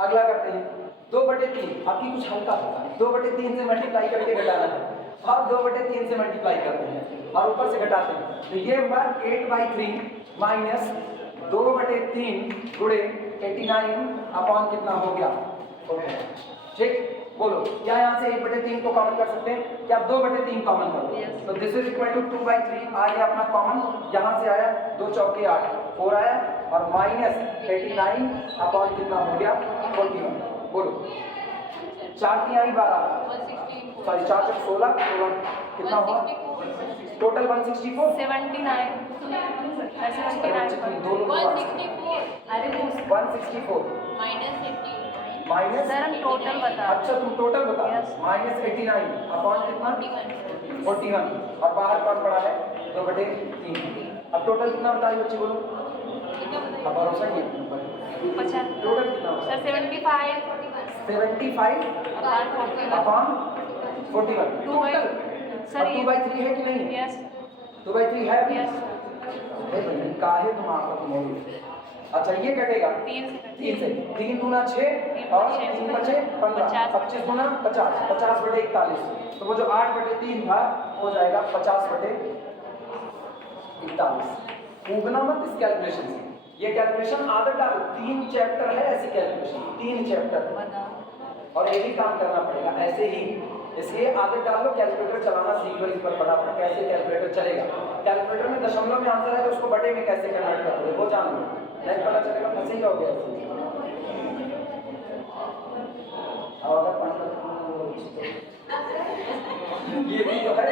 अगला करते हैं 2/3, आपकी कुछ हल्का होता है, 2/3 से मल्टीप्लाई करके घटाना है और 2/3 से मल्टीप्लाई करते हैं और ऊपर से घटाते हैं, तो ये हुआ 8/3 माइनस 2/3 गुणे 89 अपॉन कितना हो गया, ठीक। बोलो क्या यहाँ से 1/3 को कॉमन कर सकते हैं क्या? 2/3 कॉमन करो तो दिस इज इक्वल टू 2/3 आ गया अपना कॉमन, यहाँ से आया 2 चौके 8, 4 आया और माइनस 89 अपॉन कितना हो गया 41। बोलो 4 3 12, सॉरी 4 चौक 16, कितना हुआ टोटल 164, 79 164 माइनस सर हम टोटल बता, अच्छा तुम टोटल बता, माइनस 89 अपॉन कितना 41 और बाहर कौन पड़ा है 2/3। अब टोटल कितना बता रही बच्ची बोलो, अब भरोसा नहीं है 50 टोटल कितना होगा सर 75 अपॉन 41 टोटल। सर 2/3 है कि नहीं? यस 2/3 है अभी? यस काहे तुम आपका तुम अच्छा ये कटेगा 3 से 3 दूना 6 और 3 बचे 15, 25 दूना 50, 50/41, तो वो जो 8/3 था हो जाएगा 50/41। उगना मत इस कैलकुलेशन से, ये कैलकुलेशन आदत डालो, 3 चैप्टर है ऐसी कैलकुलेशन, 3 चैप्टर और ये भी काम करना पड़ेगा ऐसे ही, इसलिए आदत डाल लो, कैलकुलेटर चलाना सीख लो, इस पर फटाफट कैसे कैलकुलेटर चलेगा। कैलकुलेटर में दशमलव में आंसर है तो उसको बटे में कैसे कन्वर्ट कर दो वो जान लो, नहीं पता चलेगा फंसे हो गया ऐसे। और अगर ये भी जो है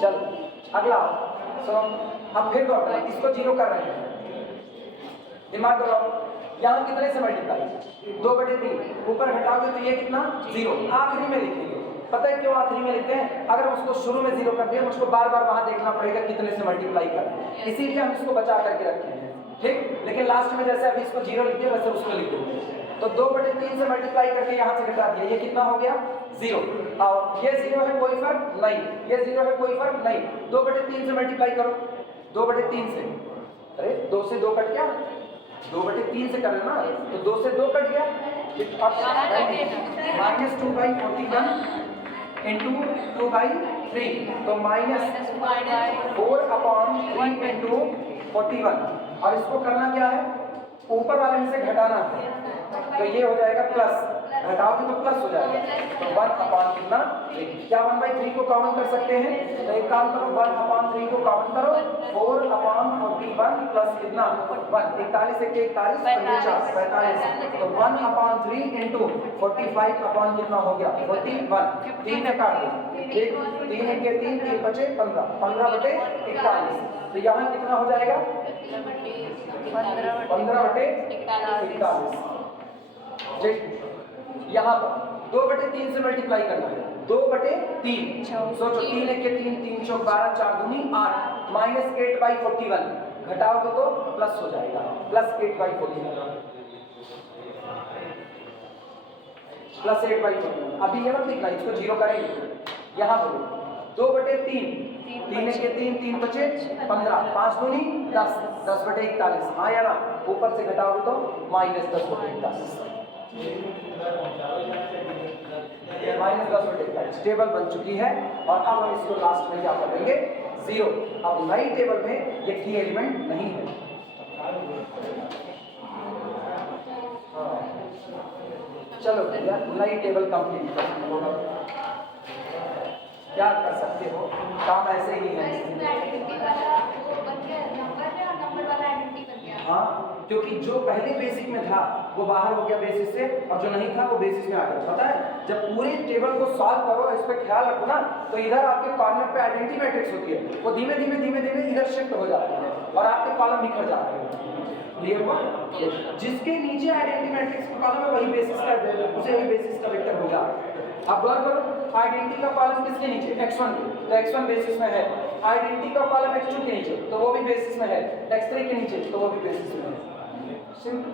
चल अगला सो अब फिर इसको 0 कर रहे हैं, दिमाग लगाओ, यहाँ कितने से मल्टीप्लाई 2/3, ऊपर हटाओगे तो ये कितना 0, आखिरी में लिखेंगे। पता है क्यों आखिरी में लिखते हैं? अगर हम उसको शुरू में 0 कर दिए मुझको बार बार वहां देखना पड़ेगा कितने से मल्टीप्लाई करना, इसीलिए हम इसको बचा करके रखे हैं, ठीक। लेकिन लास्ट में जैसे अभी इसको 0 लिख दिया वैसे उसको लिख देंगे, तो 2/3 से मल्टीप्लाई करके यहाँ से घटा दिया, ये कितना हो गया 0। और ये 0 है कोई फर्क नहीं, ये 0 है कोई फर्क नहीं, 2/3 से मल्टीप्लाई करो, 2/3 से, अरे 2 से 2 कट गया, 2/3 से कर रहे ना तो 2 से 2 कट गया, माइनस 2/41 इंटू 2/3 तो माइनस 4/3 इंटू 41, और इसको करना क्या है ऊपर वाले में से घटाना है, तो ये हो जाएगा प्लस, घटाओगे तो प्लस हो जाएगा, तो 1/3 कितना, क्या 1/3 को कॉमन कर सकते हैं? तो एक काम करो 1/3 को कॉमन करो, 4/41 प्लस कितना 1, 41 से 41 45, तो 1/3 इंटू 45 अपॉन कितना हो गया 41, 3 से काट दो, 3 1 के 3, 3 बचे 15, 15/41, तो यहाँ कितना हो जाएगा 15/41, ठीक। यहाँ पर 2/3 से मल्टीप्लाई करना है, 2/3 सोचो, 3 1 के 3, 3 चौक 12, 4 दूनी 8, माइनस 8/41 घटाओगे तो प्लस हो जाएगा, प्लस 8/41, प्लस 8/41। अभी ये मत लिखना, इसको 0 करेंगे, यहाँ बोलो 2/3, 3 1 के 3, 3 बचे 15, 5 दूनी 10, 10/41, हाँ या ना, ऊपर से घटाओगे तो माइनस 10/41, माइनस 10/41 टेबल बन चुकी है। और अब हम इसको लास्ट में क्या करेंगे 0, अब नई टेबल में ये की एलिमेंट नहीं है, चलो भैया नई टेबल कंप्लीट करना होगा, क्या कर सकते हो, काम ऐसे ही है। हाँ, क्योंकि जो पहले बेसिक में था वो बाहर हो गया बेसिस से, और जो नहीं था वो बेसिस में आ गया। पता है जब पूरी टेबल को सॉल्व करो, इस पर ख्याल रखो ना, तो इधर आपके कॉर्नर पे आइडेंटिटी मैट्रिक्स होती है, वो धीमे धीमे धीमे धीमे इधर शिफ्ट हो जाती है और आपके कॉलम बिखर जाते हैं। क्लियर हुआ? जिसके नीचे आइडेंटिटी मैट्रिक्स का कॉलम है वही बेसिस का, उसे ही बेसिस का वेक्टर होगा। अब गौर करो, आइडेंटिटी का कॉलम किसके नीचे x1, तो x1 बेसिस में है, आइडेंटिटी का कॉलम x2 के नीचे तो वो भी बेसिस में है, x3 के नीचे तो वो भी बेसिस में है। सिंपल।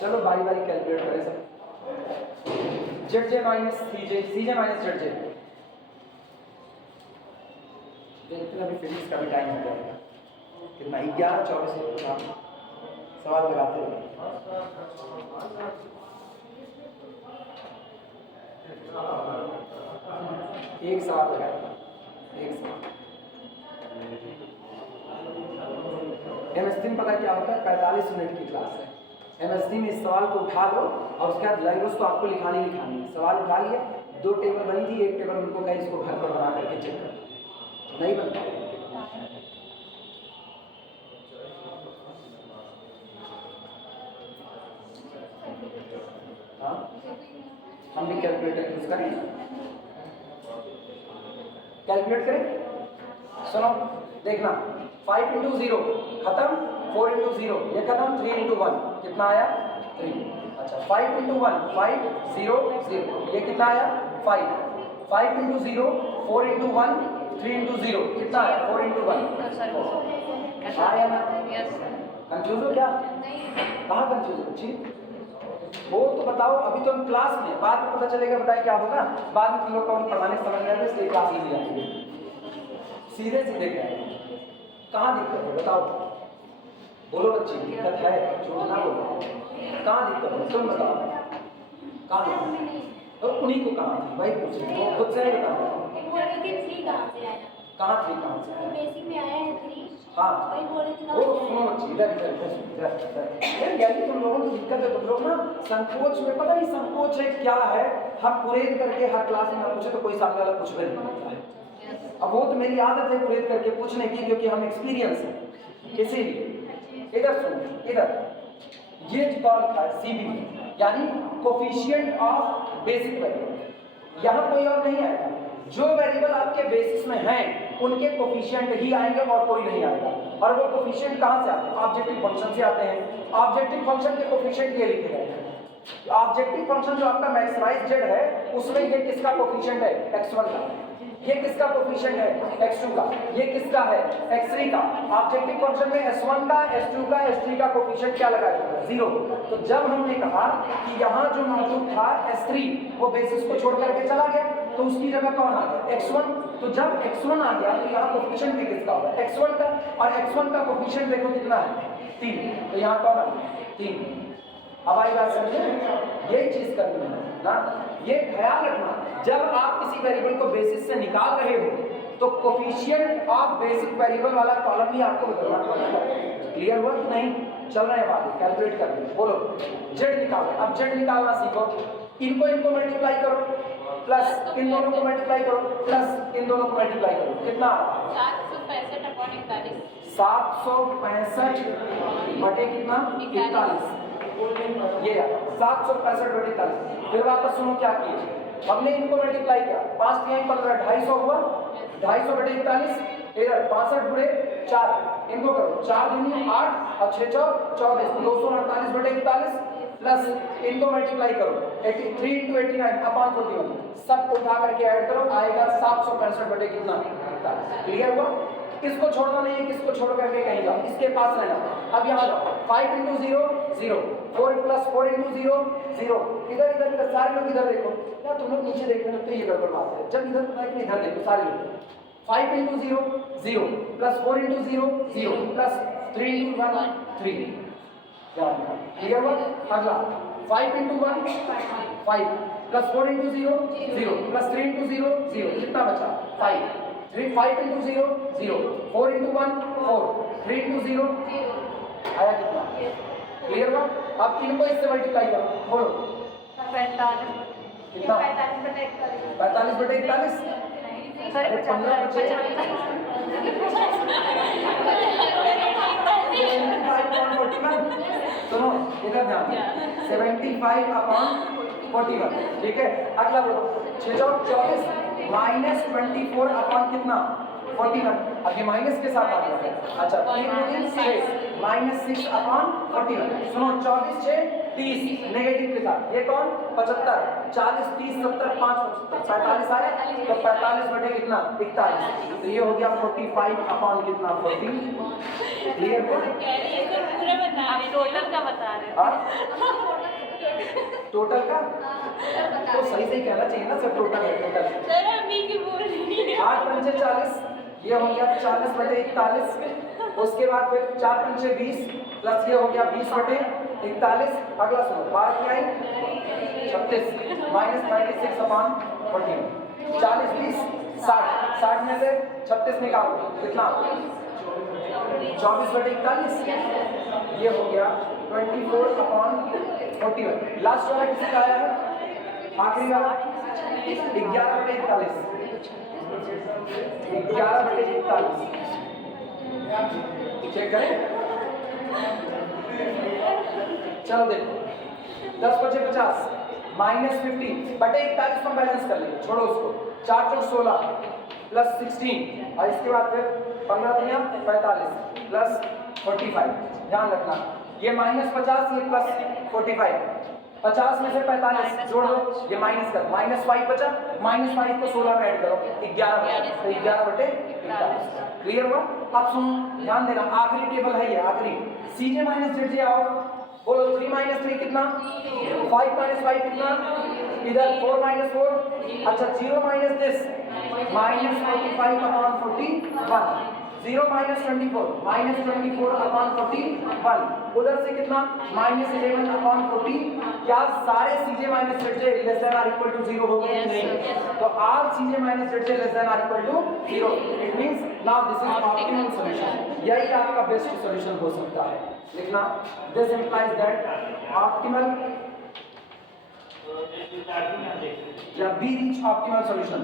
चलो बारी बारी कैलकुलेट करें सब। जेड जे माइनस सी जे माइनस जेड जे, देखते हैं अभी फिजिक्स का भी टाइम हो जाएगा। कितना 11:24 सवाल लगाते हुए एक सवाल लगाया, एक सवाल। एमएसटी में पता क्या होता है, 45 मिनट की क्लास है। एमएसटी में इस सवाल को उठा लो और उसके बाद लैंग्वेज तो आपको लिखानी है। सवाल उठा लिए, 2 टेबल बनी थी, एक टेबल उनको कहे इसको घर पर बना करके चेक कर, नहीं बन पाएगा। हाँ, हम भी कैलकुलेटर यूज करें, कैलकुलेट करें। सुनो देखना, 5 × 0 खत्म, 4 × 0 ये खत्म, 3 × 1 कितना आया 3। अच्छा 5 × 1 5 0 0 ये कितना आया 5। 5 × 0 4 × 1 3 × 0 कितना आया 4 × 1 आया ना। कंफ्यूज हो क्या, कहाँ कंफ्यूज हो जी? वो तो बताओ, अभी तो हम क्लास में, बाद में पता चलेगा। बताए क्या होगा, बाद में तुम लोग को पढ़ाने समझ में आएगा, इसलिए क्लास में जाएंगे सीधे सीधे। क्या कहाँ दिक्कत है बताओ, बोलो बच्ची, दिक्कत है, झूठ ना बोलो। कहाँ दिक्कत है तुम बताओ, कहाँ दिक्कत? और उन्हीं को कहाँ थी भाई, पूछ रही हो खुद से नहीं बताओ। कहाँ थी, कहाँ से बेसिक में आया है 3। हाँ वही बोल रही थी। वो सुनो बच्ची, इधर इधर इधर यानी तुम लोगों को दिक्कत है, तुम लोग ना संकोच में, पता नहीं संकोच है क्या है। हम कुरेद करके हर क्लास में ना पूछे तो कोई सामने वाला कुछ भी नहीं करता है। अब वो तो मेरी आदत है कुरेद करके पूछने की, क्योंकि हम एक्सपीरियंस है इसीलिए। इधर सुनो, इधर ये जितना लिखा है सीबी यानी कोफिशिएंट ऑफ बेसिक वेरिएबल, यहाँ कोई और नहीं आएगा। जो वेरिएबल आपके बेसिस में हैं उनके कोफिशिएंट ही आएंगे और कोई नहीं आएगा। और वो कोफिशिएंट कहाँ से आते हैं, ऑब्जेक्टिव फंक्शन से आते हैं। ऑब्जेक्टिव फंक्शन के कोफिशिएंट ये लिखे गए हैं। ऑब्जेक्टिव फंक्शन जो आपका मैक्सिमाइज जेड है उसमें ये किसका कोफिशिएंट है x1 का, ये किसका कोफिशिएंट है x2 का, ये किसका है x3 का। ऑब्जेक्टिव फंक्शन में s1 का, s2 का, s3 का कोफिशिएंट क्या लगाया जाता है 0। तो जब हमने कहा कि यहाँ जो मौजूद था s3 वो बेसिस को छोड़ करके चला गया तो उसकी जगह कौन आ गया x1। तो जब x1 आ गया तो यहाँ कोफिशिएंट भी किसका होगा x1 का, और x1 का कोफिशिएंट देखो कितना है 3, तो यहाँ कौन आ गया 3। अब आई बात समझे, यही चीज करनी है ना। ये ख्याल रखना, जब आप किसी वेरिएबल को बेसिस से निकाल रहे हो तो कोफिशिएंट ऑफ बेसिक वेरिएबल वाला कॉलम भी आपको बदलना पड़ेगा। क्लियर हुआ कि नहीं? चल रहे हैं बात, कैलकुलेट कर रहे बोलो। जेड निकालो, अब जेड निकालना सीखो। इनको मल्टीप्लाई करो, प्लस इन दोनों को मल्टीप्लाई करो, प्लस इन दोनों को मल्टीप्लाई करो, कितना 765 बटे कितना 41, ये 765/41। फिर वापस सुनो क्या किए, हमने इनको मल्टीप्लाई किया, 5 × 15 250 हुआ, 250/41। इधर 62/4 इनको करो, 4 × 8 और 6 × 24 248/41 प्लस इनको मल्टीप्लाई करो 3 × 89/41। सब उठा करके ऐड करो, आएगा 765 कितना 41। क्लियर हुआ? किसको छोड़ना नहीं है, किसको छोड़ करके कहीं जाओ, इसके पास रहना। अब यहाँ जाओ, 5 × 0 0, 4 + 4 × 0 0। इधर इधर सारे लोग इधर देखो यार, तुम लोग नीचे देख रहे हो तो ये गड़बड़ बात है। जब इधर पता है कि इधर देखो सारे लोग, 5 × 0 0 + 4 × 0 0 + 3 × 1 3। क्लियर हुआ? अगला 5 × 1 5 + 4 × 0 0 + 3 × 0 0, कितना बचा 5 × 0 0, 4 × 1 4, 3 × 0 आया कितना? क्लियर हुआ? अब इनको इससे मल्टीप्लाई करो, बोलो 45 कितना 45/41। अरे 15 बचे, 75/41। सुनो इधर ध्यान, 75/41। ठीक है, अगला बोलो 6 × 24 -24 कितना 41। अब ये माइनस के साथ आ गया है। अच्छा 3 × 6 -6 अपॉन 41। सुनो 24 6 30 नेगेटिव के साथ, ये कौन 75, 40 30 70 5 45 आया, तो 45 बटे कितना 41, तो ये हो गया 45 अपॉन कितना 40। क्लियर है? पूरा बता रहे, टोटल का बता रहे। टोटल का तो सही से कहना चाहिए ना सर, टोटल है टोटल। सर अभी की बोल रही है। 8 पंचे 40, ये हो गया 40 बटे 41। उसके बाद फिर 4 पंचे 20 प्लस ये हो गया 20 बटे 41। अगला सुनो 12 की आई 36 -36 अपॉन 14। 40 20 60, 60 में से 36 निकालो कितना 24 बटे 41, ये हो गया 24 अपॉन 41। लास्ट वाला किसी का आया है? आखिरी वाला 11 बटे 41, 11 बटे 41। चेक करें, चलो देखो 10 बचे 50 -50 बटे 41 में बैलेंस कर लेंगे, छोड़ो उसको। 4 चौक 16 प्लस 16 और इसके बाद फिर 15 दिया 45 प्लस 45। ध्यान रखना ये -50 ये प्लस 45, 50 में से 45 जोड़ दो, ये माइनस कर -5 बचा, -5 को 16 में ऐड करो 11 बचा, तो 11 बटे 41। क्लियर हुआ? अब सुनो ध्यान देना, आखिरी टेबल है ये आखिरी, सीजे माइनस जेड आओ, बोलो 3 - 3 कितना 5 - 5 कितना, इधर 4 - 4, अच्छा 0 - दिस -45 अपॉन 41, 0 - 24 -24 अपॉन 41, उधर से कितना -11 अपॉन 40। क्या सारे C J minus Z J less than or equal to 0 हो गए कि नहीं? तो are C J minus Z J less than or equal to 0, it means now this is optimum solution, यही आपका बेस्ट सॉल्यूशन हो सकता है। लिखना दिस इंप्लाइज दैट ऑप्टिमल या be reach optimal solution,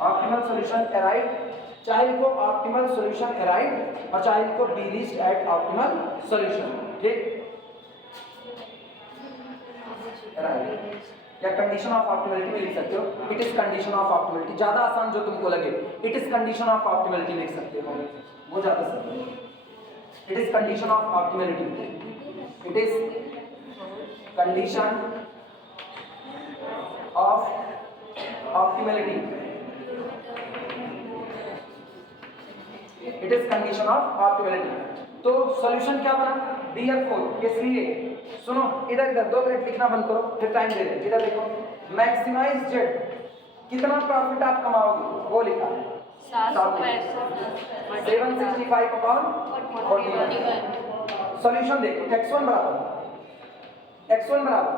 optimal solution arrive, चाहे लिखो ऑप्टिमल सॉल्यूशन अराइव और चाहे लिखो be reached at optimal solution. ठीक, अराइव या कंडीशन ऑफ ऑप्टिमलिटी में लिख सकते हो, it is condition of optimality, ज्यादा आसान जो तुमको लगे, it is condition of optimality लिख सकते हो, वो ज्यादा सही है। It is condition of optimality, it is condition of optimality, it is condition of optimality. तो सॉल्यूशन क्या बना DF4, इसलिए सुनो इधर इधर 2 मिनट लिखना बंद करो, फिर टाइम दे दे। इधर देखो मैक्सिमाइज जेड, कितना प्रॉफिट आप कमाओगे वो लिखा है 765 अपॉन 41। सॉल्यूशन देखो x1 बराबर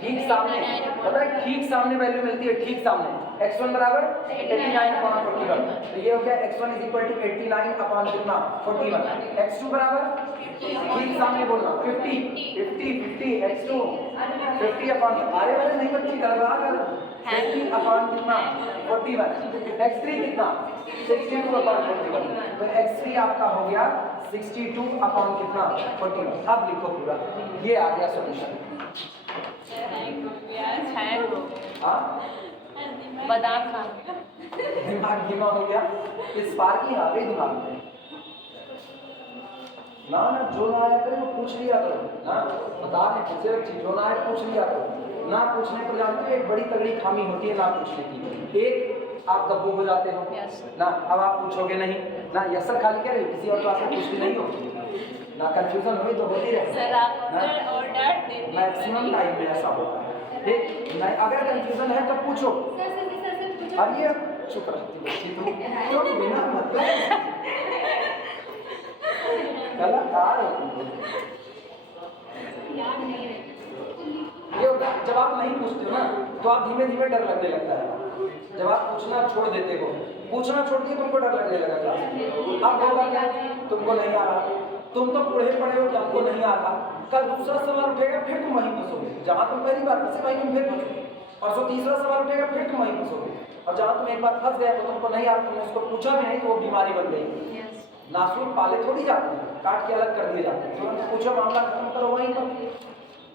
ठीक सामने, पता है ठीक सामने वैल्यू मिलती है, ठीक सामने x1 बराबर 89 अपॉन 41, तो ये हो गया x1 is equal to 89 upon कितना 41। x2 बराबर ठीक सामने बोलना 50 x2 50 अपॉन, अरे मैंने नहीं बच्ची गलबा कर 50 अपॉन कितना 41, x3 कितना 62 अपॉन 41, तो x3 आपका हो गया 62 अपॉन कितना 41। अब लिखो पूरा, ये आ गया सॉल्यूशन। बादाम खा दिमाग धीमा हो गया, स्पार्किंग आ गई दिमाग में ना, जो ना आया करे वो पूछ लिया करो ना, बता नहीं पूछे रखी, जो ना आए पूछ लिया करो ना, पूछने पर जानते हो एक बड़ी तगड़ी खामी होती है ना पूछने की, एक आप गब्बू हो जाते हो ना, अब आप पूछोगे नहीं ना, यस सर खाली कह रहे हो, किसी और क्लास में पूछती नहीं होती ना, कंफ्यूजन हुई तो होती रहती सर, आप ऑर्डर देते मैक्सिमम टाइम में ऐसा होता है। ठीक, नहीं अगर कंफ्यूजन है तो पूछो, अब ये चुप रहती तो बिना मतलब कलाकार हो तुम। ये होता है जब आप नहीं पूछते हो ना तो आप धीमे धीमे डर लगने लगता है, जब आप पूछना छोड़ देते हो, पूछना छोड़ दिए तुमको डर लगने लगा क्लास में, अब होगा क्या तुमको नहीं आ रहा, तुम तो पढ़े पढ़े हो कि हमको नहीं आ रहा, कल दूसरा सवाल उठेगा फिर तुम वहीं फंसोगे, जहाँ तुम पहली बार फंसे वहीं तुम फिर फंसोगे, परसों तीसरा सवाल उठेगा फिर तुम वहीं फंसोगे, और जहाँ तुम एक बार फंस गया तो तुमको नहीं आ रहा, तुमने उसको पूछा भी नहीं तो वो बीमारी बन गई। नासूर पाले थोड़ी जाते हैं, काट के अलग कर दिए जाते हैं, तुरंत पूछो मामला खत्म करो वहीं पर,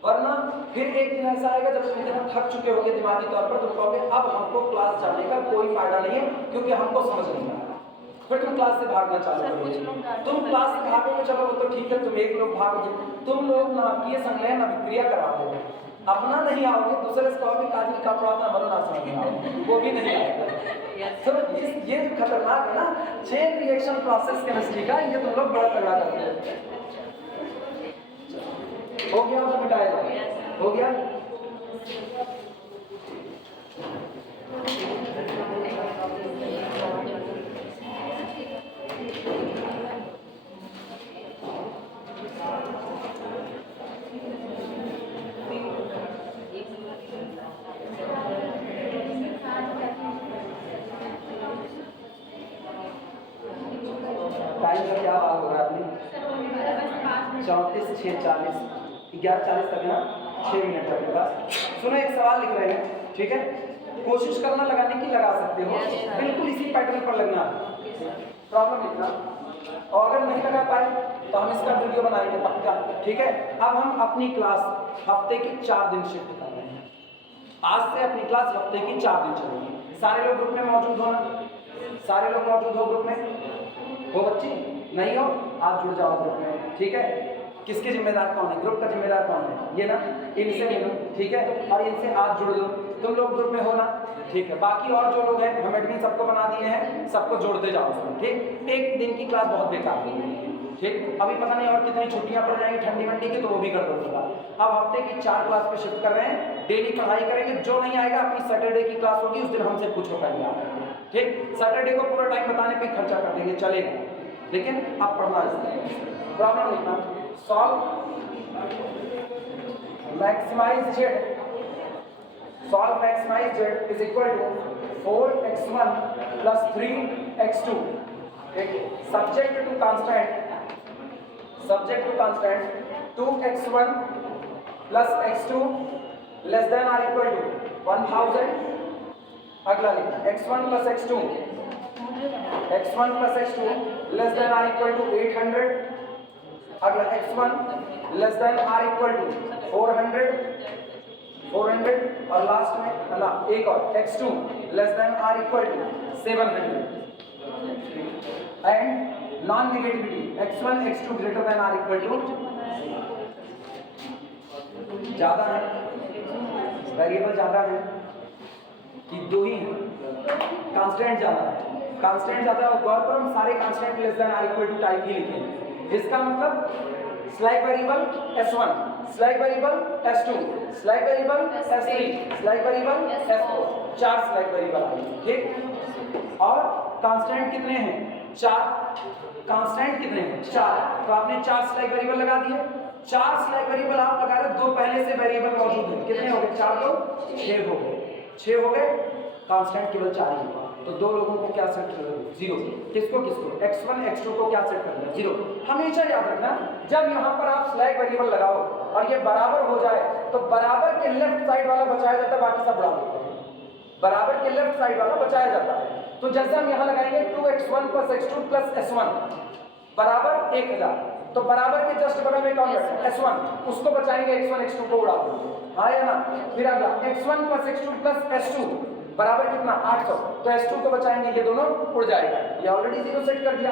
वरना फिर एक दिन ऐसा आएगा जब तुम इतना थक चुके होगे दिमागी तौर पर, तुम कहोगे अब हमको क्लास जाने का कोई फायदा नहीं है क्योंकि हमको समझ नहीं आ रहा। फिर तुम क्लास से भागना चालू करोगे। तुम क्लास से भागोगे, चलो वो तो ठीक है, तुम एक लोग भागोगे, तुम लोग नाभिकीय संलयन अभिक्रिया करवाते हो, अपना नहीं आओगे, दूसरे से कहोगे काजी का प्रार्थना मरण आसन में आओगे, वो भी नहीं आएगा। तो ये जो खतरनाक है ना चेन रिएक्शन प्रोसेस केमिस्ट्री का, ये तुम लोग बड़ा तगड़ा करते हो। हो गया तो मिटाया जाए, हो गया। टाइम का क्या हाल हो रहा है अभी? 34:06:40, 11:40 तक है ना, 6 मिनट अपने पास। सुनो एक सवाल लिख रहे हैं, ठीक है, कोशिश करना लगाने की लगा सकते हो, बिल्कुल इसी पैटर्न पर लगना, प्रॉब्लम लिखना, और अगर नहीं लगा पाए तो हम इसका वीडियो बनाएंगे पक्का, ठीक है। अब हम अपनी क्लास हफ्ते की 4 दिन शिफ्ट कर रहे हैं, आज से अपनी क्लास हफ्ते की 4 दिन चलेगी। सारे लोग ग्रुप में मौजूद हो ना, सारे लोग मौजूद हो ग्रुप में, हो बच्चे? नहीं हो, आज जुड़ जाओ ग्रुप में, ठीक है। किसके जिम्मेदार कौन है? ग्रुप का जिम्मेदार कौन है? ये ना, इनसे मिलो, ठीक है, और इनसे आज जुड़ लो। तुम लोग ग्रुप में हो ना, ठीक है। बाकी और जो लोग हैं हम एडमिन सबको बना दिए हैं, सबको जोड़ते जाओ उसमें, ठीक। एक दिन की क्लास बहुत बेकार होगी, ठीक। अभी पता नहीं और कितनी छुट्टियां पड़ जाएंगी ठंडी वंडी की, तो वो भी कर दूंगा। अब हफ्ते की 4 क्लास पे शिफ्ट कर रहे हैं, डेली पढ़ाई करेंगे। जो नहीं आएगा अपनी सैटरडे की क्लास होगी, उस दिन हमसे पूछो पहले आप, ठीक। सैटरडे को पूरा टाइम बताने पे खर्चा कर देंगे, चलेगा, लेकिन आप पढ़ना इसमें। प्रॉब्लम लिखना, solve maximise Z, solve maximise Z is equal to 4x1 plus 3x2, ठीक। Subject to constant, subject to constant 2x1 plus x2 less than or equal to 1000। अगला लिखना x1 plus x2 less than or equal to 800। अगला x1 less than or equal to 400, और last में है ना एक और x2 less than or equal to 700। And non negativity x1 x2 greater than or equal to, ज्यादा है, variable ज्यादा है कि दो ही है, कांस्टेंट ज्यादा है, कांस्टेंट ज्यादा है। और गौर पर हम सारे constant less than or equal to type ही लिखे हैं। इसका मतलब slack variable s1, slack variable s2, slack variable s3, slack variable s4, 4 slack variable आए, ठीक। और कांस्टेंट कितने हैं? 4। कांस्टेंट कितने हैं? 4। तो आपने 4 स्लैग वेरिएबल लगा दिए। 4 स्लैग वेरिएबल आप लगा रहे, 2 पहले से वेरिएबल मौजूद हैं। कितने हो गए? 4 2 6 हो गए, 6 हो गए। कांस्टेंट केवल 4 ही होगा, तो 2 लोगों को क्या सेट कर दोगे? 0। किसको किसको? x1 x2 को क्या सेट करना है? 0। हमेशा याद रखना, जब यहाँ पर आप स्लैग वेरिएबल लगाओ और ये बराबर हो जाए तो बराबर के लेफ्ट साइड वाला बचाया जाता है, बाकी सब उड़ा देते हैं। बराबर के लेफ्ट साइड वाला बचाया जाता है। तो जैसे हम यहाँ लगाएंगे 2x1 plus x2 plus s1 बराबर 1000, तो बराबर के जस्ट बगल में कौन है? s1, उसको बचाएंगे, x1 x2 को उड़ा देंगे, हाँ या ना। फिर अगला x1 plus x2 plus s2 बराबर कितना? 800, तो s2 को बचाएंगे, ये दोनों उड़ जाएगा। ये ऑलरेडी 0 सेट कर दिया।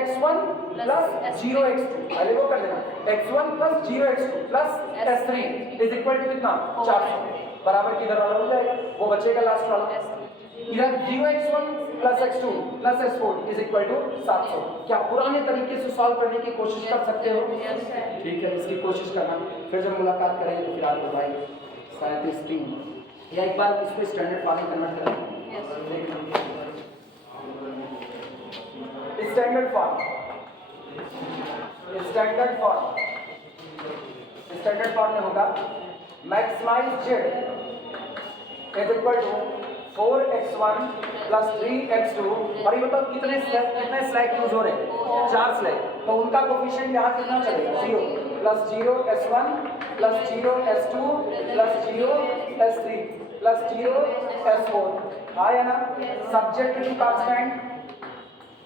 x1 plus 0x2, पहले वो कर लेना, x1 plus 0x2 plus s3 is equal to कितना? 400। बराबर किधर वाला हो जाएगा? वो बचेगा लास्ट वाला। इधर 0x1 plus x2 plus s4 is equal to 700। क्या पुराने तरीके से सॉल्व करने की कोशिश कर सकते हो? ठीक है, इसकी कोशिश करना, फिर जब मुलाकात करेंगे तो फिर आपको भाई 37 या एक बार इसको स्टैंडर्ड फॉर्म में कन्वर्ट करें। Standard form, standard form, standard form में होगा maximise Z is equal to 4x1 plus 3x2। और ये बताओ कितने स्लैग यूज हो रहे हैं? 4 स्लैग, तो उनका कोफिशिएंट यहाँ कितना चलेगा? 0 plus 0 s1 plus 0 s2 plus 0 s3 plus 0 s4, हाँ या ना। Subject to constant,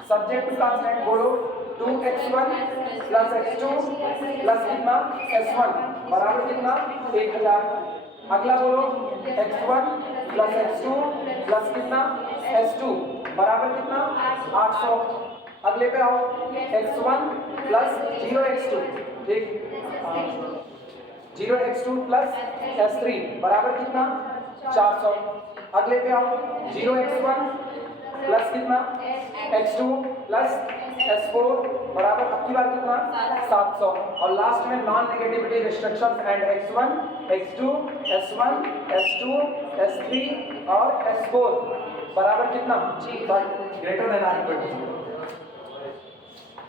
subject to constant बोलो 2x1 plus x2 plus कितना? s1 बराबर कितना? 1000। अगला बोलो x1 plus x2 plus कितना? s2 बराबर कितना 800। अगले पे आओ x1 प्लस 0x2 ठीक 0x2 प्लस s3 बराबर कितना 400। अगले पे आओ 0x1 प्लस कितना x2 प्लस s4 बराबर अब की बार कितना 700। और लास्ट में non negativity restrictions and x1 x2 s1 s2 s3 और s4 बराबर कितना greater than or equal to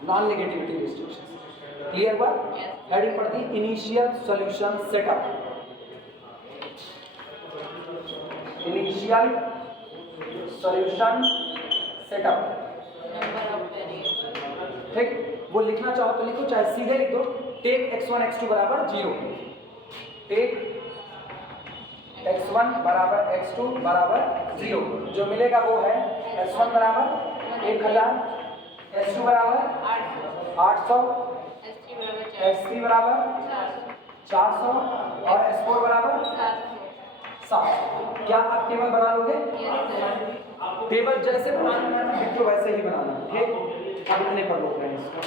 non negativity restrictions. Clear हुआ? हेडिंग पढ़ती initial solution setup. Initial solution setup ठीक, वो लिखना चाहो तो लिखो, चाहे सीधे लिख दो। टेक x1 x2 बराबर 0, टेक x1 बराबर x2 बराबर 0। जो मिलेगा वो है s1 बराबर 1000, s2 बराबर 800, s3 बराबर 400 और s4 बराबर 700। क्या आप टेबल बना लोगे? टेबल जैसे बनाना है बिल्कुल वैसे ही बनाना ठीक। अब इतने पर रोक रहे हैं इसको।